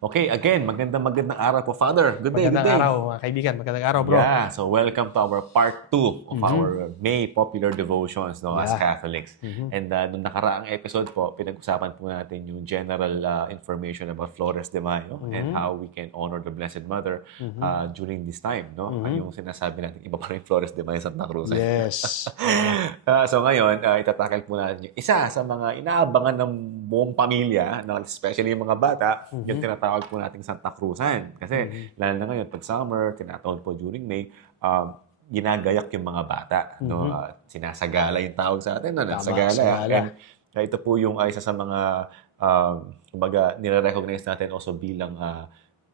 Okay, again, magandang araw po, Father. Good day, good Magandang day. araw, mga kaibigan. Magandang araw, bro. Yeah, so welcome to our part 2 of our May popular devotions as Yeah. Catholics. And nung nakaraang episode po, pinag-usapan po natin yung general information about Flores de Mayo and how we can honor the Blessed Mother during this time. No? Yung sinasabi natin, iba pa rin Flores de Mayo Santa Cruz. Yes. So ngayon, itatakal po natin yung isa sa mga inaabangan ng buong pamilya, no? Especially yung mga bata, yung tinatawag po nating Santa Cruzan. Kasi lalo na ngayon, pag summer, tinatawag po during May, ginagayak yung mga bata. No? Sinasagala yung tawag sa atin. No? Nasagala. sagala. And ito po yung isa sa mga, kumbaga, nire-recognize natin also bilang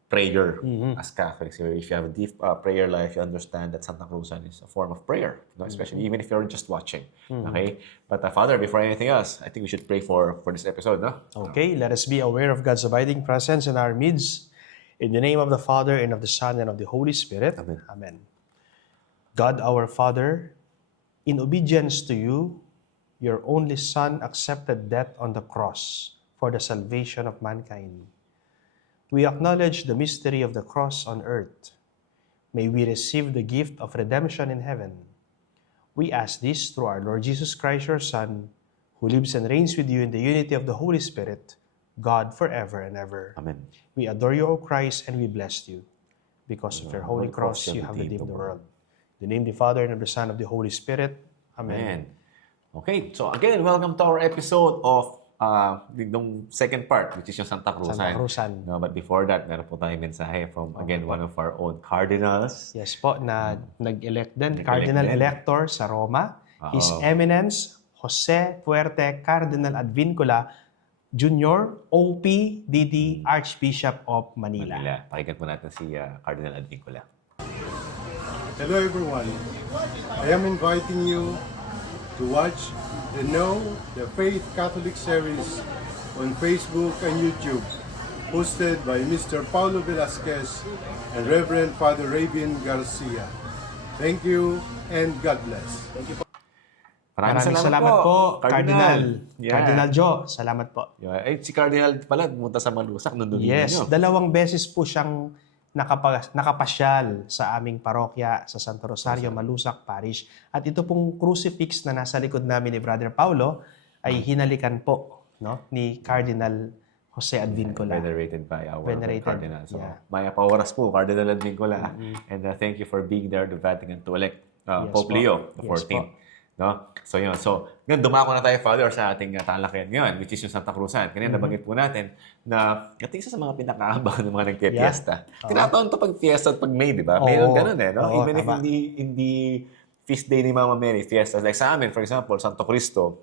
prayer as Catholics. So if you have a deep prayer life, you understand that Santa Cruzan is a form of prayer, no? Especially even if you're just watching. Okay? But Father, before anything else, I think we should pray for this episode. No? Okay, let us be aware of God's abiding presence in our midst. In the name of the Father, and of the Son, and of the Holy Spirit. Amen. Amen. God, our Father, in obedience to you, your only Son accepted death on the cross for the salvation of mankind. We acknowledge the mystery of the cross on earth. May we receive the gift of redemption in heaven. We ask this through our Lord Jesus Christ, your Son, who lives and reigns with you in the unity of the Holy Spirit, God forever and ever. Amen. We adore you, O Christ, and we bless you. Because of your holy cross, you have redeemed the world. In the name of the Father, and of the Son, and of the Holy Spirit. Amen. Okay, so again, welcome to our episode of yung second part, which is yung Santa Cruzan. Santa Cruzan. No, but before that, meron po tayong mensahe from, again, one of our own cardinals. Yes po, na nag-elect din, Nag-elect Cardinal din. Elector sa Roma. His Eminence, Jose Fuerte Cardinal Advincula Jr., OPDD, Archbishop of Manila. Pakinggan po natin si Cardinal Advincula. Hello everyone. I am inviting you to watch the Know the Faith Catholic series on Facebook and YouTube, hosted by Mr. Paulo Velasquez and Reverend Father Ravian Garcia. Thank you and God bless. Maraming salamat po, Cardinal. Yeah. Cardinal Joe, salamat po. Yeah. Si Cardinal pala, pumunta sa Malusak nung doon Yes, nyo. 2 beses po siyang nakapasyal sa aming parokya sa Santo Rosario, Malusak Parish. At ito pong crucifix na nasa likod namin ni Brother Paulo ay hinalikan po, no, ni Cardinal Jose Advincula. Venerated by our Venerated, Cardinal. So, yeah. Maya Paoras po, Cardinal Advincula. And thank you for being there to Vatican to elect Yes Pope po. Leo the Yes 14th. No? So yun. So, ngayon dumako na tayo, Father, sa ating talakayan ngayon, which is yung Santa Cruzan. Kanina nabanggit po natin na isa sa mga pinakaabangan ng mga nagpipiesta. Tinataon to pag fiesta at pag May, di ba? Mayroon ganun eh. No? Oo, Even if tama. hindi feast day ni Mama Mary, fiesta. Like sa amin, for example, Santo Cristo,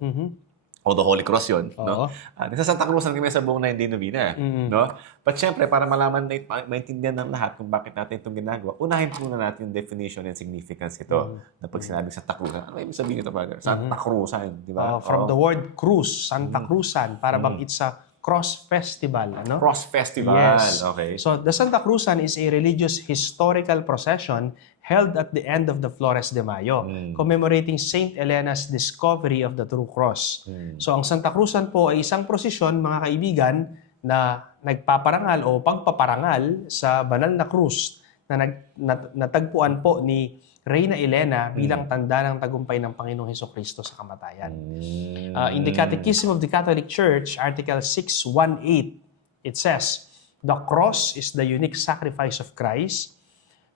o the Holy Cross yun. No? Nasa Santa Cruzan kami sa buong 19 Novena. No? But syempre, para malaman na maintindihan ng lahat kung bakit natin itong ginagawa, unahin po na natin yung definition and significance ito na pag sinabing Santa Cruzan. Ano ibig sabihin ito, Father? Santa Cruzan, di ba? From the word cruz, Santa Cruzan, para bang it's a cross festival, ano? Cross Festival. Yes. Okay. So the Santa Cruzan is a religious historical procession held at the end of the Flores de Mayo, commemorating Saint Elena's discovery of the true cross. So ang Santa Cruzan po ay isang prosesyon, mga kaibigan, na nagpaparangal o pagpaparangal sa banal na krus na natagpuan po ni Reyna Elena bilang tanda ng tagumpay ng Panginoong Hesukristo sa kamatayan. In the Catechism of the Catholic Church, Article 618, it says, "The cross is the unique sacrifice of Christ,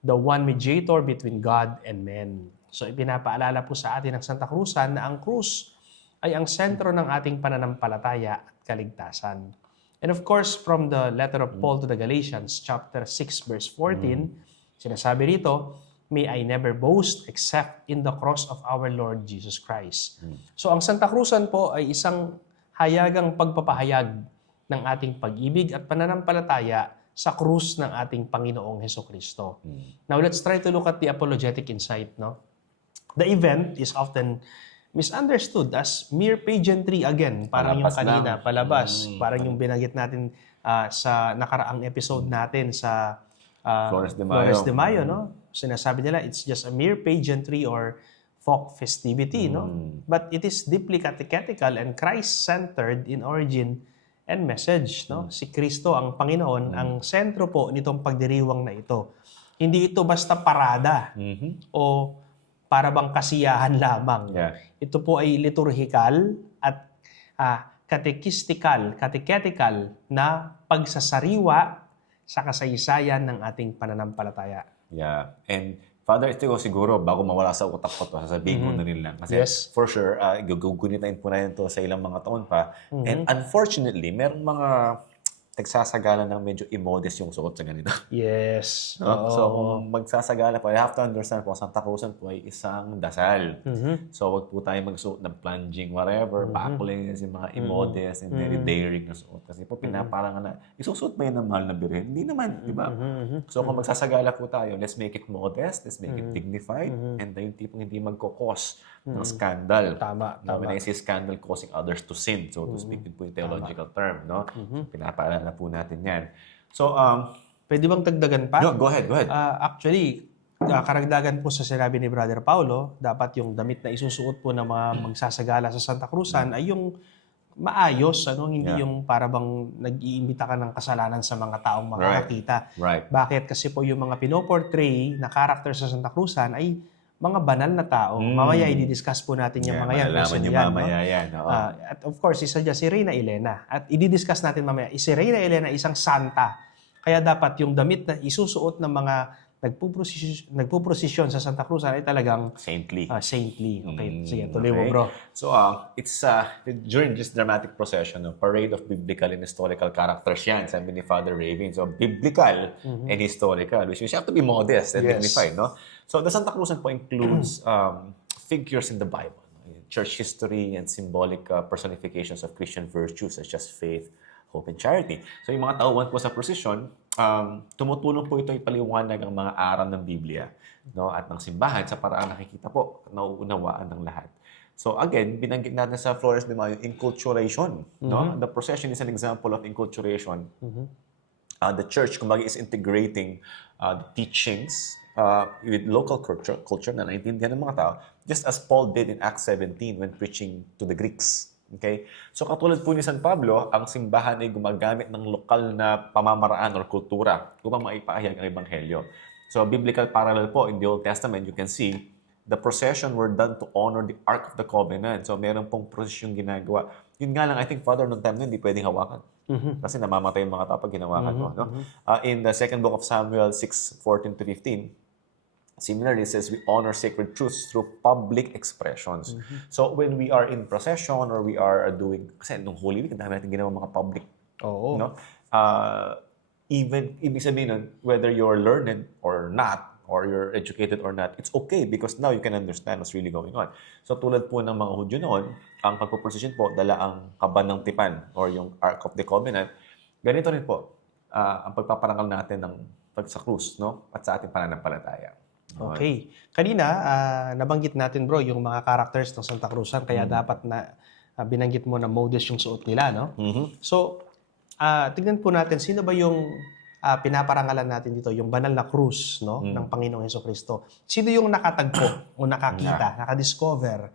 the one mediator between God and men." So ipinapaalala po sa atin ng Santa Cruzan na ang krus ay ang sentro ng ating pananampalataya at kaligtasan. And of course, from the letter of Paul to the Galatians, chapter 6, verse 14, sinasabi rito, "May I never boast except in the cross of our Lord Jesus Christ." So ang Santa Cruzan po ay isang hayagang pagpapahayag ng ating pag-ibig at pananampalataya sa krus ng ating Panginoong Hesukristo. Now, let's try to look at the apologetic insight. No? The event is often misunderstood as mere pageantry again. Parang yung Palabas kanina, lang. palabas. Parang yung binanggit natin sa nakaraang episode natin sa Flores de Mayo. Flores de Mayo, no? Sinasabi nila, it's just a mere pageantry or folk festivity, no? But it is deeply catechetical and Christ-centered in origin and message. No? Si Kristo, ang Panginoon, ang sentro po nitong pagdiriwang na ito. Hindi ito basta parada o para bang kasiyahan lamang. Yeah. Ito po ay liturhikal at catechetical na pagsasariwa sa kasaysayan ng ating pananampalataya. Yeah. And Father, ito siguro, bago mawala sa utak ko to, sasabihin ko na rin lang. Kasi Yes. for sure, gugunitain po natin to sa ilang mga taon pa. And unfortunately, merong mga nagsasagala ng medyo immodest yung suot sa ganito. Yes. No? So, kung magsasagala po, I have to understand po, Santa Cruzan po ay isang dasal. So, wag po tayo magsuot ng plunging whatever, backlinks, yung mga immodest and very daring na suot. Kasi po, pinaparangan na, isusuot ba yan ng mahal na birhen? Hindi naman, di ba? So, kung magsasagala po tayo, let's make it modest, let's make it dignified, and yung tipong hindi magkakos ng scandal. Tama. When I say scandal, causing others to sin. So, to speak, yun po yung theological term, no? Pinapaalala po natin yan. So, Pwede bang tagdagan pa? no, go ahead. Actually, karagdagan po sa sinabi ni Brother Paulo, dapat yung damit na isusuot po ng mga magsasagala sa Santa Cruzan ay yung maayos, hindi yung para bang nag-iimbita ka ng kasalanan sa mga taong makakakita. Right. Bakit? Kasi po yung mga pinoportray na character sa Santa Cruzan ay mga banal na tao. Mamaya i-discuss po natin yung mga yan. Malalaman niyo mamaya yan. Oo. At of course, isa dyan si Reyna Elena. At i-discuss natin mamaya, si Reyna Elena isang santa. Kaya dapat yung damit na isusuot ng mga nagpuprosesyon sa Santa Cruzan ay talagang Saintly. saintly. Okay, sige, tuloy mo bro. So, it's during this dramatic procession, a parade of biblical and historical characters yan, sabi ni Father Raven. So, biblical and historical, which means you have to be modest and dignified, no? So, the Santa Cruzan po includes figures in the Bible, church history and symbolic personifications of Christian virtues such as faith, hope, and charity. So, yung mga tauhan po sa procession, tumutulong po ito ipaliwanag ang mga aral ng Biblia, no, at ng simbahan sa paraan nakikita po, nauunawaan ng lahat. So again, binanggit natin sa Flores de Mayo, enculturation. No? The procession is an example of enculturation. The church, kumbaga, is integrating the teachings with local culture na naintindihan ng mga tao, just as Paul did in Acts 17 when preaching to the Greeks. Okay? So katulad po ni San Pablo, ang simbahan ay gumagamit ng lokal na pamamaraan or kultura upang maipahayag ang ebanghelyo. So biblical parallel po in the Old Testament, you can see the procession were done to honor the Ark of the Covenant. So meron pong procession ginagawa. Yun nga lang, I think, Father, noong time na hindi pwedeng hawakan. Kasi namamatay yung mga tao pag ginawakan mo. No? In the second book of Samuel 6:14-15, similarly, it says we honor sacred truths through public expressions. So when we are in procession or we are doing, kasi nung Holy Week, dami natin ginawa mga public. Oo. No? Even, ibig sabihin nun, whether you're learned or not, or you're educated or not, it's okay because now you can understand what's really going on. So tulad po ng mga Hudyo noon, ang pagpuprosession po, dala ang kaban ng tipan or yung Ark of the Covenant. Ganito rin po, ang pagpaparangal natin ng sa krus, no? At sa ating pananampalataya. Okay. Kanina, nabanggit natin bro, yung mga characters ng Santa Cruzan, kaya dapat na binanggit mo na modest yung suot nila, no? So, tignan po natin, sino ba yung pinaparangalan natin dito, yung banal na krus, no, ng Panginoong Hesukristo. Sino yung nakatagpo o nakakita, nakadiscover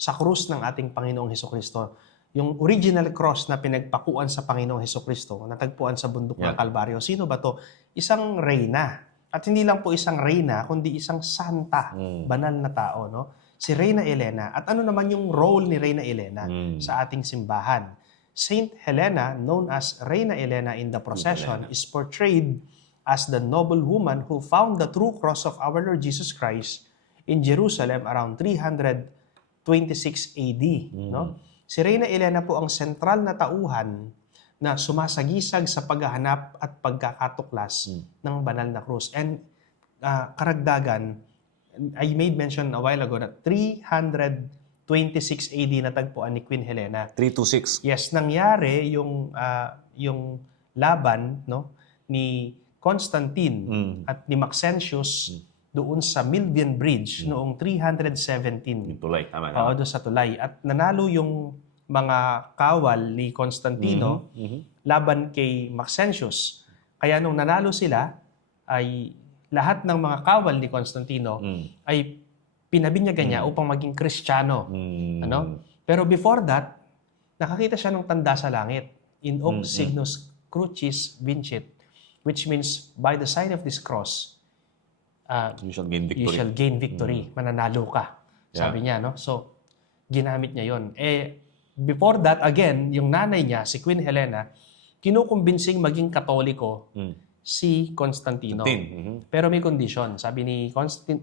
sa krus ng ating Panginoong Hesukristo? Yung original cross na pinagpakuan sa Panginoong Hesukristo, natagpuan sa bundok ng Kalbaryo. Sino ba to? Isang reyna. At hindi lang po isang reyna, kundi isang santa, banal na tao, no? Si Reyna Elena. At ano naman yung role ni Reyna Elena sa ating simbahan? Saint Helena, known as Reyna Elena in the procession, is portrayed as the noble woman who found the true cross of our Lord Jesus Christ in Jerusalem around 326 AD. No? Si Reyna Elena po ang sentral na tauhan na sumasagisag sa paghahanap at pagkakatuklas ng banal na krus. And karagdagan, I made mention a while ago na 326 AD natagpuan ni Queen Helena. 326. Yes, nangyari yung laban, no, ni Constantine at ni Maxentius doon sa Milvian Bridge noong 317. Yung tulay, tama. Oo, doon sa tulay. At nanalo yung mga kawal ni Constantino laban kay Maxentius. Kaya nung nanalo sila, ay lahat ng mga kawal ni Constantino ay pinabinyagan niya upang maging Kristiyano. Ano? Pero before that, nakakita siya ng tanda sa langit. in hoc signus crucis vincit, which means by the sign of this cross, You shall gain you victory. shall gain victory. Mananalo ka. Sabi niya, no? So, ginamit niya yon. Before that, again, yung nanay niya, si Queen Helena, kinukumbinsing maging Katoliko si Constantino. Pero may condition. Sabi ni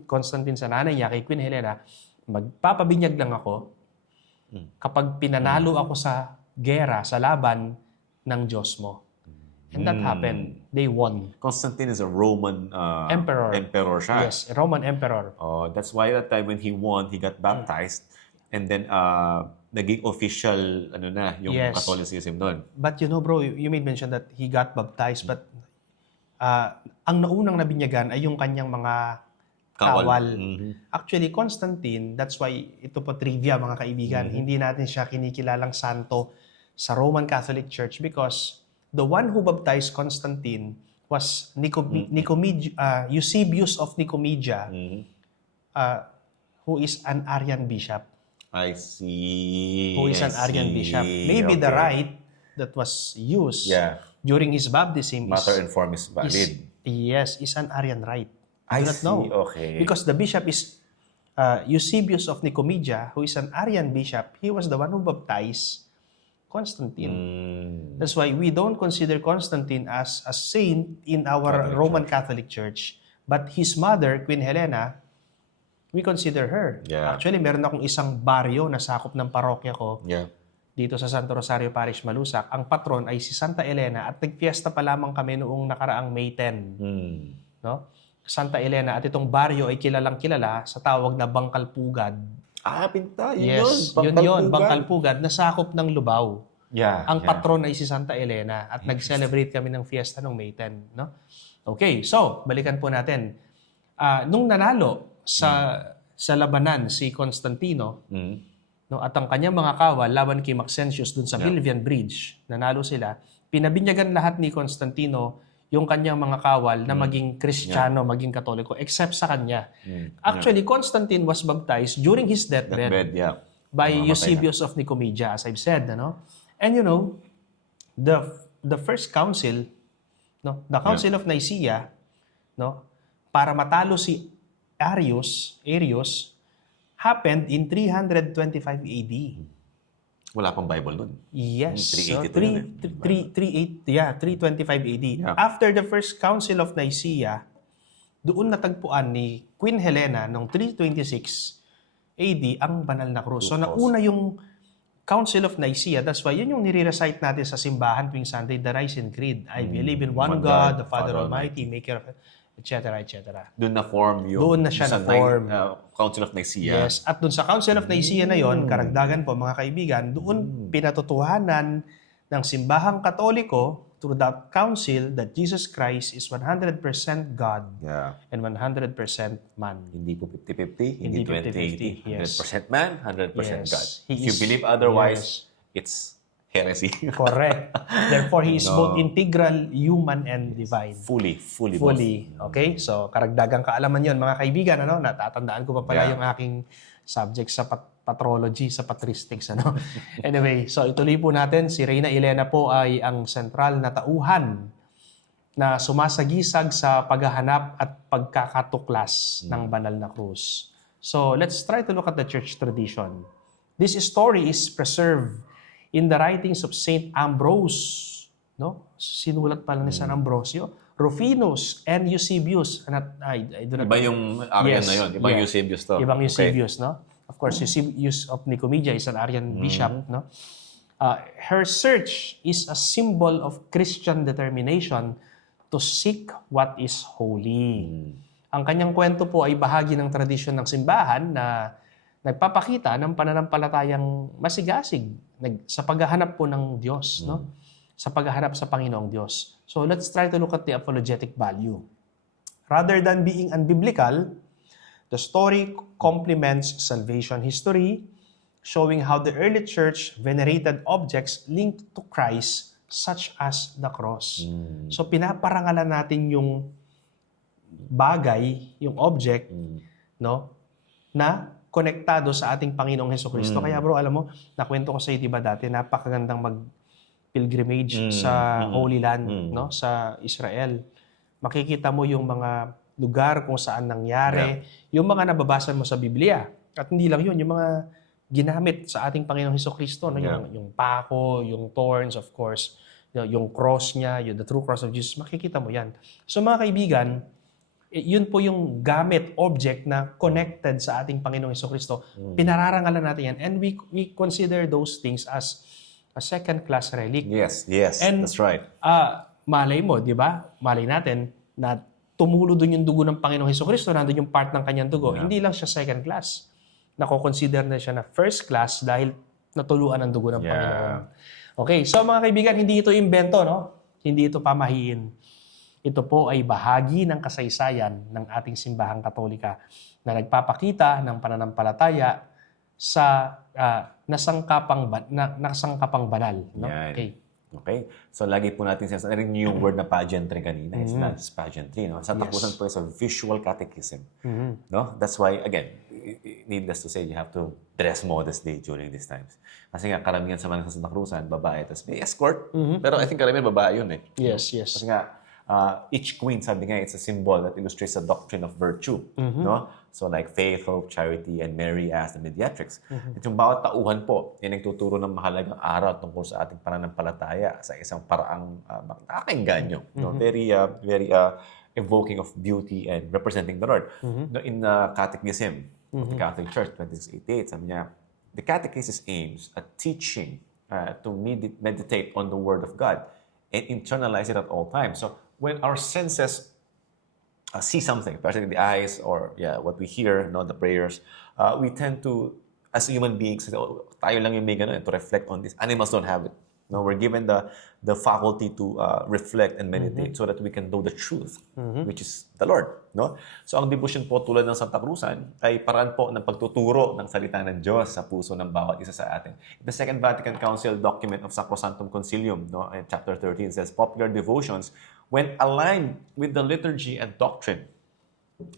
Constantine sa nanay niya, kay Queen Helena, magpapabinyag lang ako kapag pinanalo ako sa gera, sa laban ng Diyos mo. And that happened. They won. Constantine is a Roman Emperor. emperor siya. Yes, a Roman emperor. Oh, that's why that time when he won, he got baptized. And then, naging official, yung Yes. Catholicism doon. But you know, bro, you made mention that he got baptized, but ang naunang nabinyagan ay yung kanyang mga kawal. Actually, Constantine, that's why, ito po trivia mga kaibigan, hindi natin siya kinikilalang santo sa Roman Catholic Church because the one who baptized Constantine was Eusebius of Nicomedia, who is an Arian bishop. I see. Who is an Arian bishop. Maybe the rite that was used during his baptism Matter and form is valid. is an Arian rite. I do not know. Okay. Because the bishop is Eusebius of Nicomedia, who is an Arian bishop. He was the one who baptized Constantine. That's why we don't consider Constantine as a saint in our Roman Catholic Church. But his mother, Queen Helena, we consider her. Yeah. Actually, meron akong isang baryo na sakop ng parokya ko Yeah. dito sa Santo Rosario Parish, Malusac. Ang patron ay si Santa Elena at nagfiesta pa lamang kami noong nakaraang May 10. No? Santa Elena at itong baryo ay kilalang-kilala sa tawag na Bangkalpugad. Pinta. Yes, yun, Bangkalpugad na sakop ng Lubao. Yeah. Ang patron ay si Santa Elena at nag-celebrate kami ng fiesta noong May 10. No? Okay, so balikan po natin. Nung nanalo sa labanan si Constantino, no, at ang kanyang mga kawal laban kay Maxentius dun sa Milvian Bridge, nanalo sila, pinabinyagan lahat ni Constantino yung kanyang mga kawal na maging Kristiyano, maging Katoliko, except sa kanya. Actually, Constantine was baptized during his deathbed by Eusebius of Nicomedia, as I've said. Ano? And you know, the first council, no, the Council of Nicaea, no, para matalo si Arius, happened in 325 AD. Wala pang Bible nun. Yes. 382 325 AD. Yeah. After the first Council of Nicaea, doon natagpuan ni Queen Helena noong 326 AD ang banal na krus. So nauna yung Council of Nicaea, that's why yun yung nire-recite natin sa simbahan tuwing Sunday, the Nicene Creed. I believe in one God, the Father Almighty, maker of etc. Doon na-form yung Doon na siya na-form. Council of Nicaea. Yes, at doon sa Council of Nicaea na yon, karagdagan po mga kaibigan, doon pinatotohanan ng simbahang Katoliko through that council that Jesus Christ is 100% God and 100% man. Hindi po 50-50, hindi 20-80. 50-50, yes. 100% man, 100% Yes. God. He If you is- believe otherwise, it's heresy. Correct. Therefore, He is both integral, human, and divine. Fully. Okay? So, karagdagang kaalaman yon mga kaibigan. Ano? Natatandaan ko pa pala yung aking subject sa patrology, sa patristics. Ano? Anyway, so ituloy po natin. Si Reyna Elena po ay ang sentral na tauhan na sumasagisag sa paghahanap at pagkakatuklas ng banal na krus. So, let's try to look at the church tradition. This story is preserved in the writings of Saint Ambrose, no? Sinulat pala ni San Ambrosio, Rufinus, and Eusebius. I do not Iba yung Arian na yun. Ibang Eusebius to. Ibang Eusebius, no? Of course, Eusebius of Nicomedia is an Arian bishop, no? Her search is a symbol of Christian determination to seek what is holy. Ang kanyang kwento po ay bahagi ng tradisyon ng simbahan na nagpapakita ng pananampalatayang masigasig sa paghahanap po ng Diyos, no? Sa paghahanap sa Panginoong Diyos. So let's try to look at the apologetic value. Rather than being unbiblical, the story complements salvation history, showing how the early church venerated objects linked to Christ, such as the cross. So pinaparangalan natin yung bagay, yung object, no, na konektado sa ating Panginoong Hesukristo. Kaya bro, alam mo, nakwento ko sa iyo, diba dati, napakagandang pilgrimage sa Holy Land, no, sa Israel, makikita mo yung mga lugar kung saan nangyari, yung mga nababasa mo sa Biblia. At hindi lang yun, yung mga ginamit sa ating Panginoong Hesukristo, no, yung pako, yung thorns, of course, yung cross niya, the true cross of Jesus, makikita mo yan. So mga kaibigan, yun po yung gamit, object na connected sa ating Panginoong Hesukristo. Pinararangalan natin yan. And we consider those things as a second-class relic. Yes, And, that's right. Malay mo, di ba? Malay natin na tumulo dun yung dugo ng Panginoong Hesukristo, nandun yung part ng kanyang dugo. Hindi lang siya second class. Nako-consider na siya na first class dahil natuluan ng dugo ng Panginoon. Okay, so mga kaibigan, hindi ito invento, no? Hindi ito pamahiin. Ito po ay bahagi ng kasaysayan ng ating simbahang Katolika na nagpapakita ng pananampalataya sa nasangkapang banal. No? Yan. Okay? So, lagi po natin sinasabi, narinig niyo yung word na pageantry kanina. It's not just pageantry. No? Santa Cruzan po is a visual catechism. No? That's why, again, needless to say, you have to dress modestly during these times. Kasi nga, karamihan sa mga sa Santa Cruzan, babae, tapos may escort. Pero I think karamihan babae yun eh. Yes. Kasi nga, each queen, sabi nga, it's a symbol that illustrates the doctrine of virtue. No? So like faith, hope, charity, and Mary as the mediatrix. At yung bawat tauhan po, yan nagtuturo ng mahalagang aral tungkol sa ating pananampalataya sa isang paraang nakakainganyo. No? Very evoking of beauty and representing the Lord. No, in the Catechism of the Catholic Church, 2688, sabi niya, the Catechism aims at teaching to meditate on the Word of God and internalize it at all times. So, when our senses see something, especially the eyes or what we hear, the prayers, we tend to, as human beings, tayo lang yung may ganun, to reflect on this. Animals don't have it. No, we're given the faculty to reflect and meditate so that we can know the truth, which is the Lord. No? So ang devotion po tulad ng Santa Cruzan ay paraan po ng pagtuturo ng salita ng Diyos sa puso ng bawat isa sa atin. The Second Vatican Council document of Sacrosanctum Concilium, in chapter 13, says, popular devotions, when aligned with the liturgy and doctrine,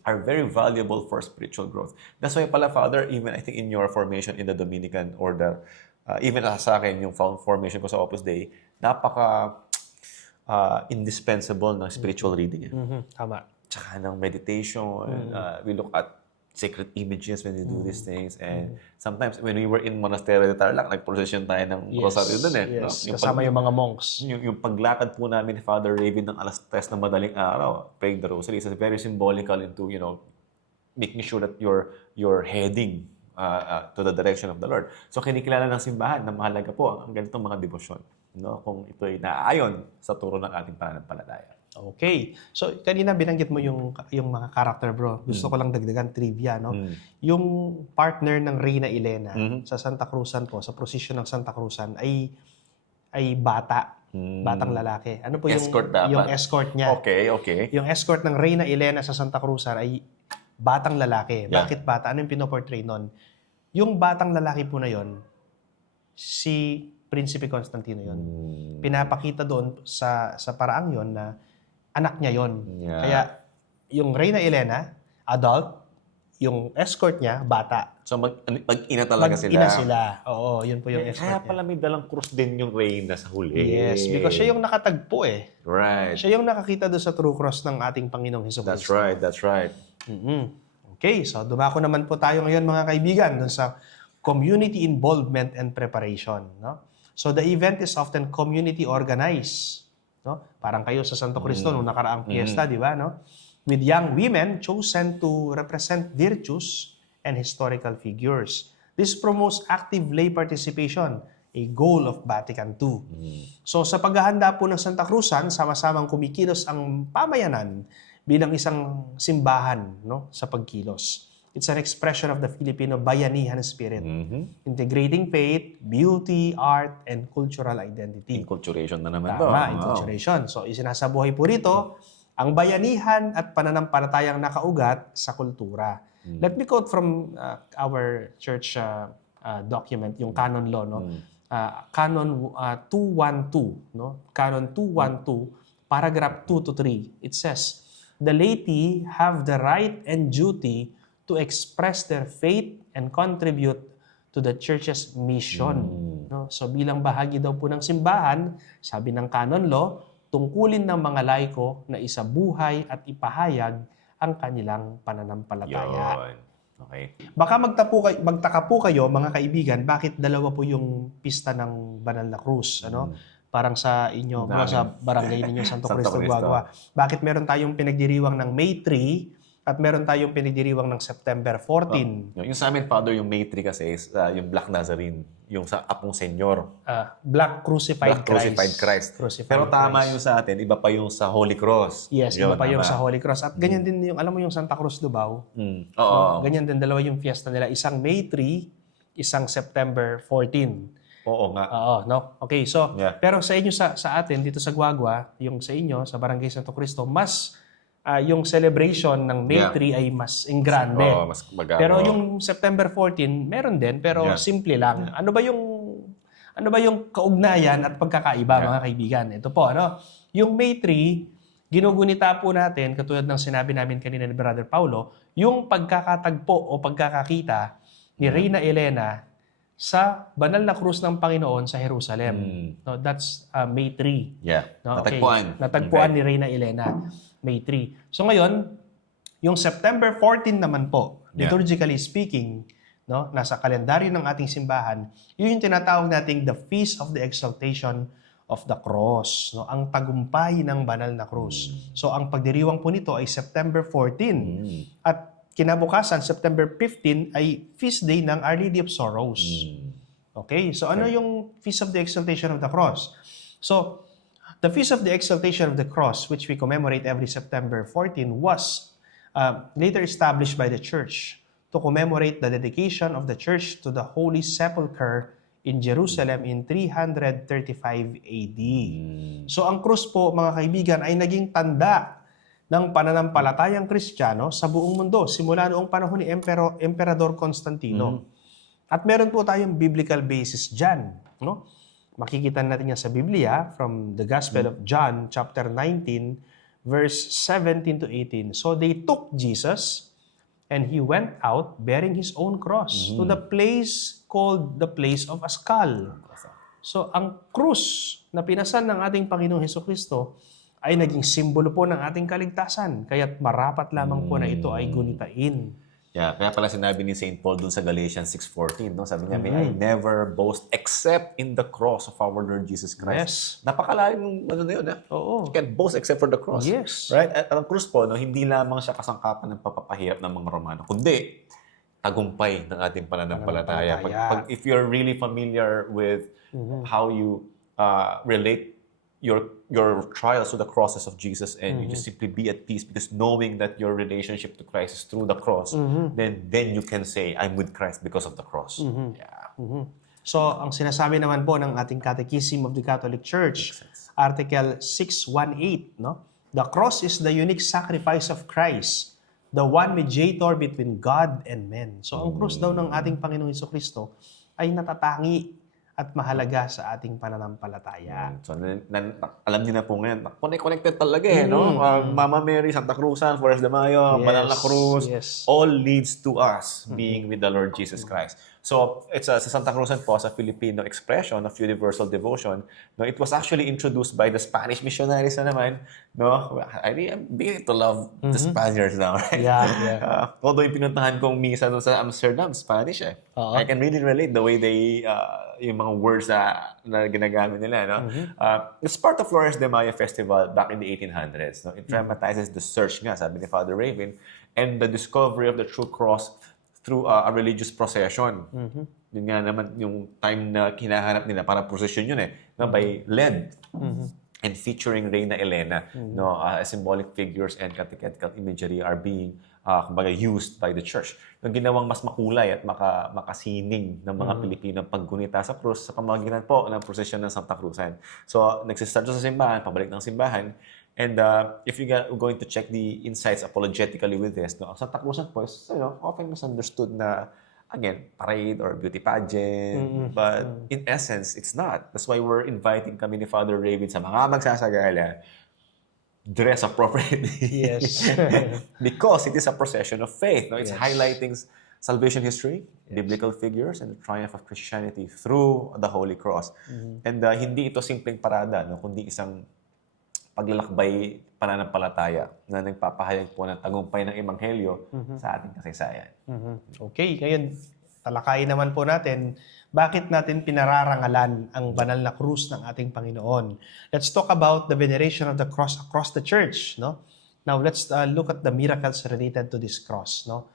are very valuable for spiritual growth. That's why pala, Father, even I think in your formation in the Dominican order, even sa akin, yung formation ko sa Opus Dei, napaka indispensable ng spiritual reading. Tama. Tsaka ng meditation. We look at sacred images when we do these things. And sometimes, when we were in Monasterio de Tarlac, nag-procession tayo ng Rosario dun eh. Yes. Kasama yung mga monks. Yung paglakad po namin ni Father Raven ng alas 3 ng madaling araw, praying the Rosary, is very symbolical into, making sure that you're heading to the direction of the Lord. So, kinikilala ng simbahan na mahalaga po ang ganitong mga debosyon. Kung ito ay naaayon sa turo ng ating pananampalataya. Okay. So, kanina binanggit mo yung mga character, bro. Gusto ko lang dagdagan trivia, no? Yung partner ng Reyna Elena sa Santa Cruzan po, sa procession ng Santa Cruzan, ay bata. Batang lalaki. Ano po yung escort niya? Okay. Yung escort ng Reyna Elena sa Santa Cruzan ay batang lalaki. Bakit bata? Ano yung pinoportray nun? Yung batang lalaki po na yon, si Prinsipe Constantino yon. Pinapakita doon sa paraang yon na anak niya yon. Kaya yung Reyna Elena, adult, yung escort niya, bata. So mag-ina talaga sila. Mag-ina sila. Oo, yun po yung escort Kaya niya. pala may dalang krus din yung Reyna sa huli. Yes, because siya yung nakatagpo eh. Right. Siya yung nakakita doon sa true cross ng ating Panginoong Hesukristo. That's right. Okay, so dumako naman po tayo ngayon mga kaibigan dun sa community involvement and preparation. No? So the event is often community organized. No? Parang kayo sa Santo Cristo nung nakaraang fiesta, di ba? No? With young women chosen to represent virtues and historical figures. This promotes active lay participation, a goal of Vatican II. So sa paghahanda po ng Santa Cruzan, sama-samang kumikilos ang pamayanan bilang isang simbahan, no, sa pagkilos. It's an expression of the Filipino bayanihan spirit, integrating faith, beauty, art, and cultural identity. Enculturation na naman Tama, enculturation. So isinasabuhay po rito ang bayanihan at pananampalatayang nakaugat sa kultura. Let me quote from our church document, yung canon law, no? Canon 212, no? Canon 212, paragraph 2 to 3. It says, the laity have the right and duty to express their faith and contribute to the church's mission. No? no? So bilang bahagi daw po ng simbahan, sabi ng canon law, tungkulin ng mga laiko na isabuhay at ipahayag ang kanilang pananampalataya. Yun. Okay. Baka magtaka po kayo, mga kaibigan, bakit dalawa po yung pista ng Banal na Cruz, ano? Parang sa inyo, Dami. sa barangay ninyo, Santo Santo Cristo, Cristo. Guagua. Bakit meron tayong pinagdiriwang ng May 3 at meron tayong pinagdiriwang ng September 14? Yung sa amin, Father, yung May 3 kasi is yung Black Nazarene, yung sa Apong Senyor. Black Crucified Christ. Crucified Pero tama Christ. yung sa atin, iba pa yung sa Holy Cross. Yes, Yun, iba pa yung tama. sa Holy Cross. At ganyan din yung, alam mo yung Santa Cruz Lubao? Oo. Ganyan din, dalawa yung fiesta nila. Isang May 3, isang September 14. Oo nga. Oo, no? Okay, so, Yeah. pero sa inyo, sa atin, dito sa Guagua, yung sa inyo, sa Barangay Santo Cristo, mas, yung celebration ng May Yeah. 3 ay mas grande. Oo, mas magawa. Pero yung September 14, meron din, pero Yeah. simple lang. Ano ba yung kaugnayan at pagkakaiba, Yeah. mga kaibigan? Ito po, ano? Yung May 3, ginugunita po natin, katulad ng sinabi namin kanina ni Brother Paulo, yung pagkakatagpo o pagkakakita ni Reyna Elena sa banal na krus ng Panginoon sa Jerusalem. No, that's May 3. Yeah. No, Natagpuan. Natagpuan ni Reyna Elena, May 3. So ngayon, yung September 14 naman po, Yeah. liturgically speaking, no, nasa kalendaryo ng ating simbahan, yun yung tinatawag nating the Feast of the Exaltation of the Cross, no, ang tagumpay ng banal na krus. So ang pagdiriwang po nito ay September 14. At kinabukasan, September 15 ay feast day ng Our Lady of Sorrows. Okay, so ano yung Feast of the Exaltation of the Cross? So, the Feast of the Exaltation of the Cross, which we commemorate every September 14, was later established by the Church to commemorate the dedication of the Church to the Holy Sepulchre in Jerusalem in 335 AD. So, ang krus po, mga kaibigan, ay naging tanda ng pananampalatayang Kristiyano sa buong mundo simula noong panahon ni Emperador Constantino. At meron po tayong biblical basis dyan. No? Makikita natin yan sa Biblia from the Gospel of John, chapter 19, verse 17 to 18. So they took Jesus and he went out bearing his own cross to the place called the place of a skull. So ang krus na pinasan ng ating Panginoong Hesukristo ay naging simbolo po ng ating kaligtasan. Kaya't marapat lamang po na ito ay gunitain. Yeah, kaya pala sinabi ni St. Paul dun sa Galatians 6:14, no? Sabi niya, may I never boast except in the cross of our Lord Jesus Christ. Yes. Napakalalim ng ano na yun, eh? Oo. You can't boast except for the cross. Yes. Right? At ang krus po, no, hindi lamang siya kasangkapan ng papapahirap ng mga Romano, kundi tagumpay ng ating pananampalataya. If you're really familiar with how you relate your trials to the crosses of Jesus and you just simply be at peace because knowing that your relationship to Christ is through the cross, then you can say, I'm with Christ because of the cross. Yeah. So, ang sinasabi naman po ng ating Catechism of the Catholic Church, Article 618, no? The cross is the unique sacrifice of Christ, the one mediator between God and men. So, ang krus daw ng ating Panginoong Hesukristo ay natatangi at mahalaga sa ating pananampalataya. So, alam niyo na po ngayon, connected talaga eh, no? Mama Mary, Santa Cruzan, Forest de Mayo, Banal na Cruz, all leads to us being with the Lord Jesus Christ. So, it's sa Santa Cruzan po, sa Filipino expression of universal devotion, no, it was actually introduced by the Spanish missionaries na naman, no? I'm beginning to love the Spaniards now, right? Yeah. Although yung pinuntahan kong misa doon sa Amsterdam, Spanish eh. I can really relate the way they, yung mga words na ginagamit nila, no? It's part of Flores de Mayo Festival back in the 1800s, no? It dramatizes the search nga, sabi ni Father Raven, and the discovery of the true cross through a religious procession. Yun nga naman yung time na kinahanap nila, parang procession yun eh, no? By led and featuring Reyna Elena, no? Symbolic figures and catechetical imagery are being kumbaga used by the church. Yung ginawang mas makulay at makasining ng mga Pilipino paggunita sa krus sa pamamagitan po ng prosesyon ng Santa Cruzan. So, nagsistart sa simbahan, pabalik ng simbahan, and if you're going to check the insights apologetically with this, no, ang Santa Cruzan po is, often misunderstood na, again, parade or beauty pageant, but in essence, it's not. That's why we're inviting kami ni Father Raven sa mga magsasagala, dress appropriately. Yes. Because it is a procession of faith. No? It's highlighting salvation history, biblical figures, and the triumph of Christianity through the Holy Cross. And hindi ito simpleng parada, no, kundi isang paglalakbay pananampalataya na nagpapahayag po ng tagumpay ng Ebanghelyo sa ating kasaysayan. Okay, ngayon talakayin naman po natin bakit natin pinararangalan ang banal na krus ng ating Panginoon. Let's talk about the veneration of the cross across the church, no? Now let's look at the miracles related to this cross, no?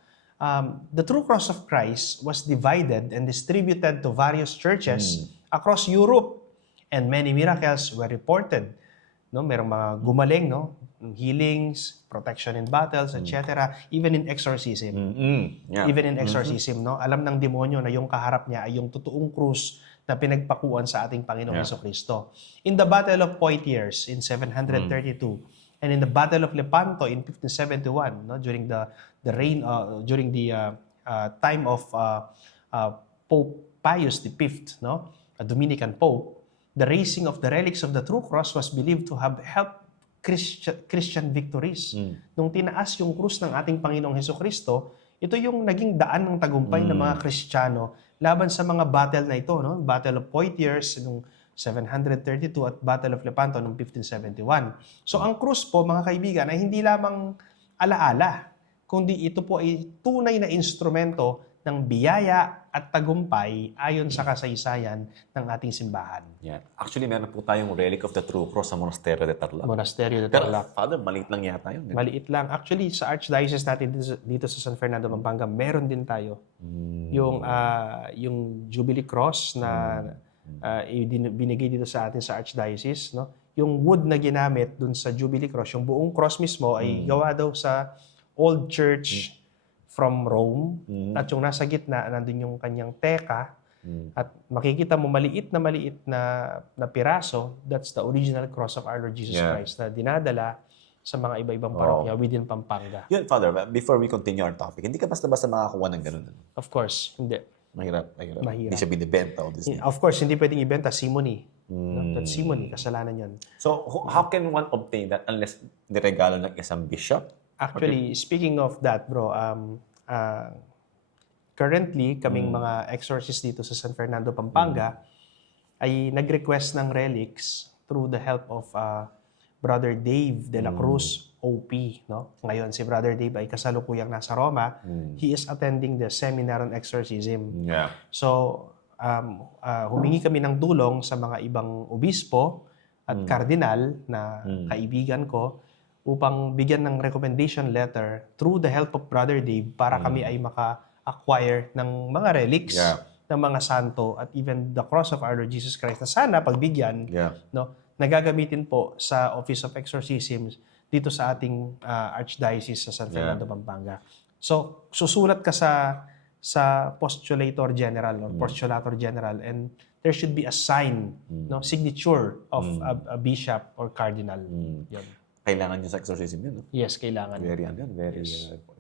The true cross of Christ was divided and distributed to various churches across Europe, and many miracles were reported. No, merong mga gumaling, no? Healings, protection in battles, etc. Even in exorcism. Yeah. Even in exorcism, no? Alam ng demonyo na yung kaharap niya ay yung totoong krus na pinagpakuan sa ating Panginoong Jesucristo. In the Battle of Poitiers in 732 and in the Battle of Lepanto in 1571, no, during the reign during the time of Pope Pius V, no, a Dominican Pope, the raising of the relics of the true cross was believed to have helped Christian victories. Nung tinaas yung krus ng ating Panginoong Jesucristo, ito yung naging daan ng tagumpay ng mga Kristiyano laban sa mga battle na ito, no? Battle of Poitiers noong 732 at Battle of Lepanto noong 1571. So ang krus po, mga kaibigan, ay hindi lamang alaala, kundi ito po ay tunay na instrumento ng biyaya at tagumpay ayon sa kasaysayan ng ating simbahan. Yeah. Actually, meron po tayong relic of the true cross sa Monasterio de Tarlac. Monasterio de Pero, Tarlac. Father, maliit lang yata yun. Maliit lang. Actually, sa Archdiocese natin dito sa San Fernando, Pampanga, meron din tayo. Yung Jubilee Cross na binigay dito sa atin sa Archdiocese, no? Yung wood na ginamit dun sa Jubilee Cross, yung buong cross mismo ay gawa daw sa Old Church from Rome. At yung nasa gitna, nandun yung kanyang teka. At makikita mo maliit na piraso, that's the original cross of our Lord Jesus Christ na dinadala sa mga iba-ibang parokya within Pampanga. Yun, Father, before we continue our topic, hindi ka basta-basta makakuha ng ganun. Of course, hindi. Mahirap. Mahirap. Hindi siya binibenta. Of course, hindi pwedeng ibenta simony. No? That's simony, kasalanan yun. So, how can one obtain that unless niregalo ng isang bishop? Actually, speaking of that, bro, currently, kaming mga exorcists dito sa San Fernando, Pampanga, ay nag-request ng relics through the help of Brother Dave de la Cruz, OP. No? Ngayon, si Brother Dave ay kasalukuyang nasa Roma. He is attending the seminar on exorcism. Yeah. So, humingi kami ng tulong sa mga ibang obispo at kardinal na kaibigan ko upang bigyan ng recommendation letter through the help of Brother Dave para kami ay maka-acquire ng mga relics ng mga santo at even the cross of our Lord Jesus Christ na sana pagbigyan, no, nagagamitin po sa Office of Exorcisms dito sa ating Archdiocese sa San Fernando, Pampanga. So, susulat ka sa Postulator General or Postulator General and there should be a sign, no, signature of a bishop or cardinal. Yun. Kailangan nyo sa exorcism yun, no? Yes, kailangan. Very.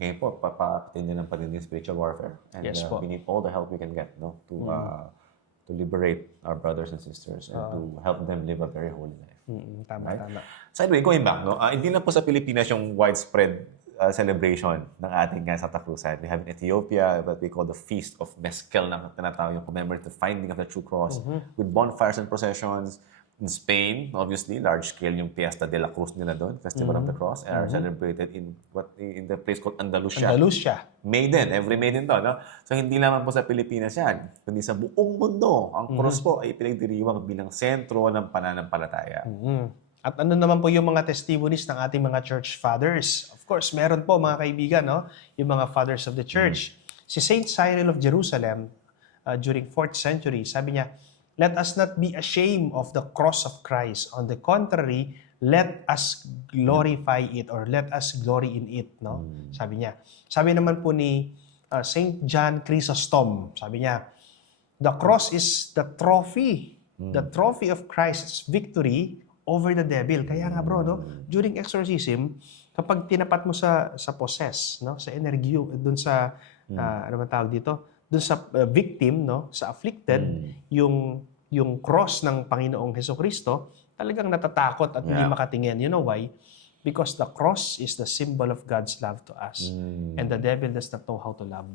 Ngayon po, papapatin nyo ng pagiging spiritual warfare. And Yes po. we need all the help we can get, no? To liberate our brothers and sisters and to help them live a very holy life. Tama. So anyway, going back, no? Hindi na po sa Pilipinas yung widespread celebration ng ating Santa Cruzan. We have in Ethiopia what we call the Feast of Mezcal na tinatawag yung commemorate the finding of the true cross with bonfires and processions. In Spain, obviously, large-scale yung Fiesta de la Cruz nila doon, Festival of the Cross, are celebrated in the place called Andalusia. Maiden, every maiden to, no? So, hindi lamang po sa Pilipinas yan, kundi sa buong mundo. Ang cross po ay pinagdiriwang bilang sentro ng pananampalataya. At ano naman po yung mga testimonies ng ating mga church fathers? Of course, meron po mga kaibigan, no? Yung mga fathers of the church. Si Saint Cyril of Jerusalem, during 4th century, sabi niya, "Let us not be ashamed of the cross of Christ. On the contrary, let us glorify it or let us glory in it." No? Sabi niya. Sabi naman po ni Saint John Chrysostom, sabi niya, "The cross is the trophy of Christ's victory over the devil." Kaya nga bro, no? During exorcism, kapag tinapat mo sa possess, no? Sa energy, dun sa, ano man tawag dito? Dun sa victim, no, sa afflicted, yung cross ng Panginoong Jesucristo, talagang natatakot at hindi makatingin. You know why? Because the cross is the symbol of God's love to us. And the devil does not know how to love.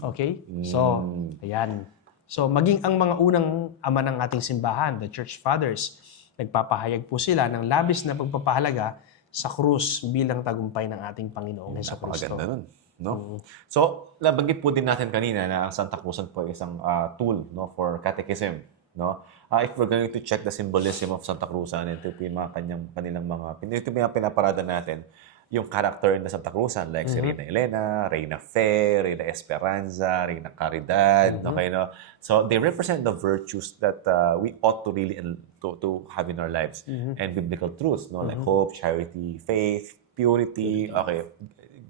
Okay? So, ayan. So, maging ang mga unang ama ng ating simbahan, the Church Fathers, nagpapahayag po sila ng labis na pagpapahalaga sa krus bilang tagumpay ng ating Panginoong Hesukristo. Napakaganda nun. No? So, nabanggit po din natin kanina na ang Santa Cruzan po ay isang tool, no, for catechism. No? If we're going to check the symbolism of Santa Cruzan, ito po yung mga kanilang mga, ito po yung pinaparada natin, yung character in the Santa Cruzan, like si Reina Elena, Reina Fe, Reina Esperanza, Reina Caridad, okay, no? So, they represent the virtues that we ought to really to have in our lives. And biblical truths, no? Like hope, charity, faith, purity, okay,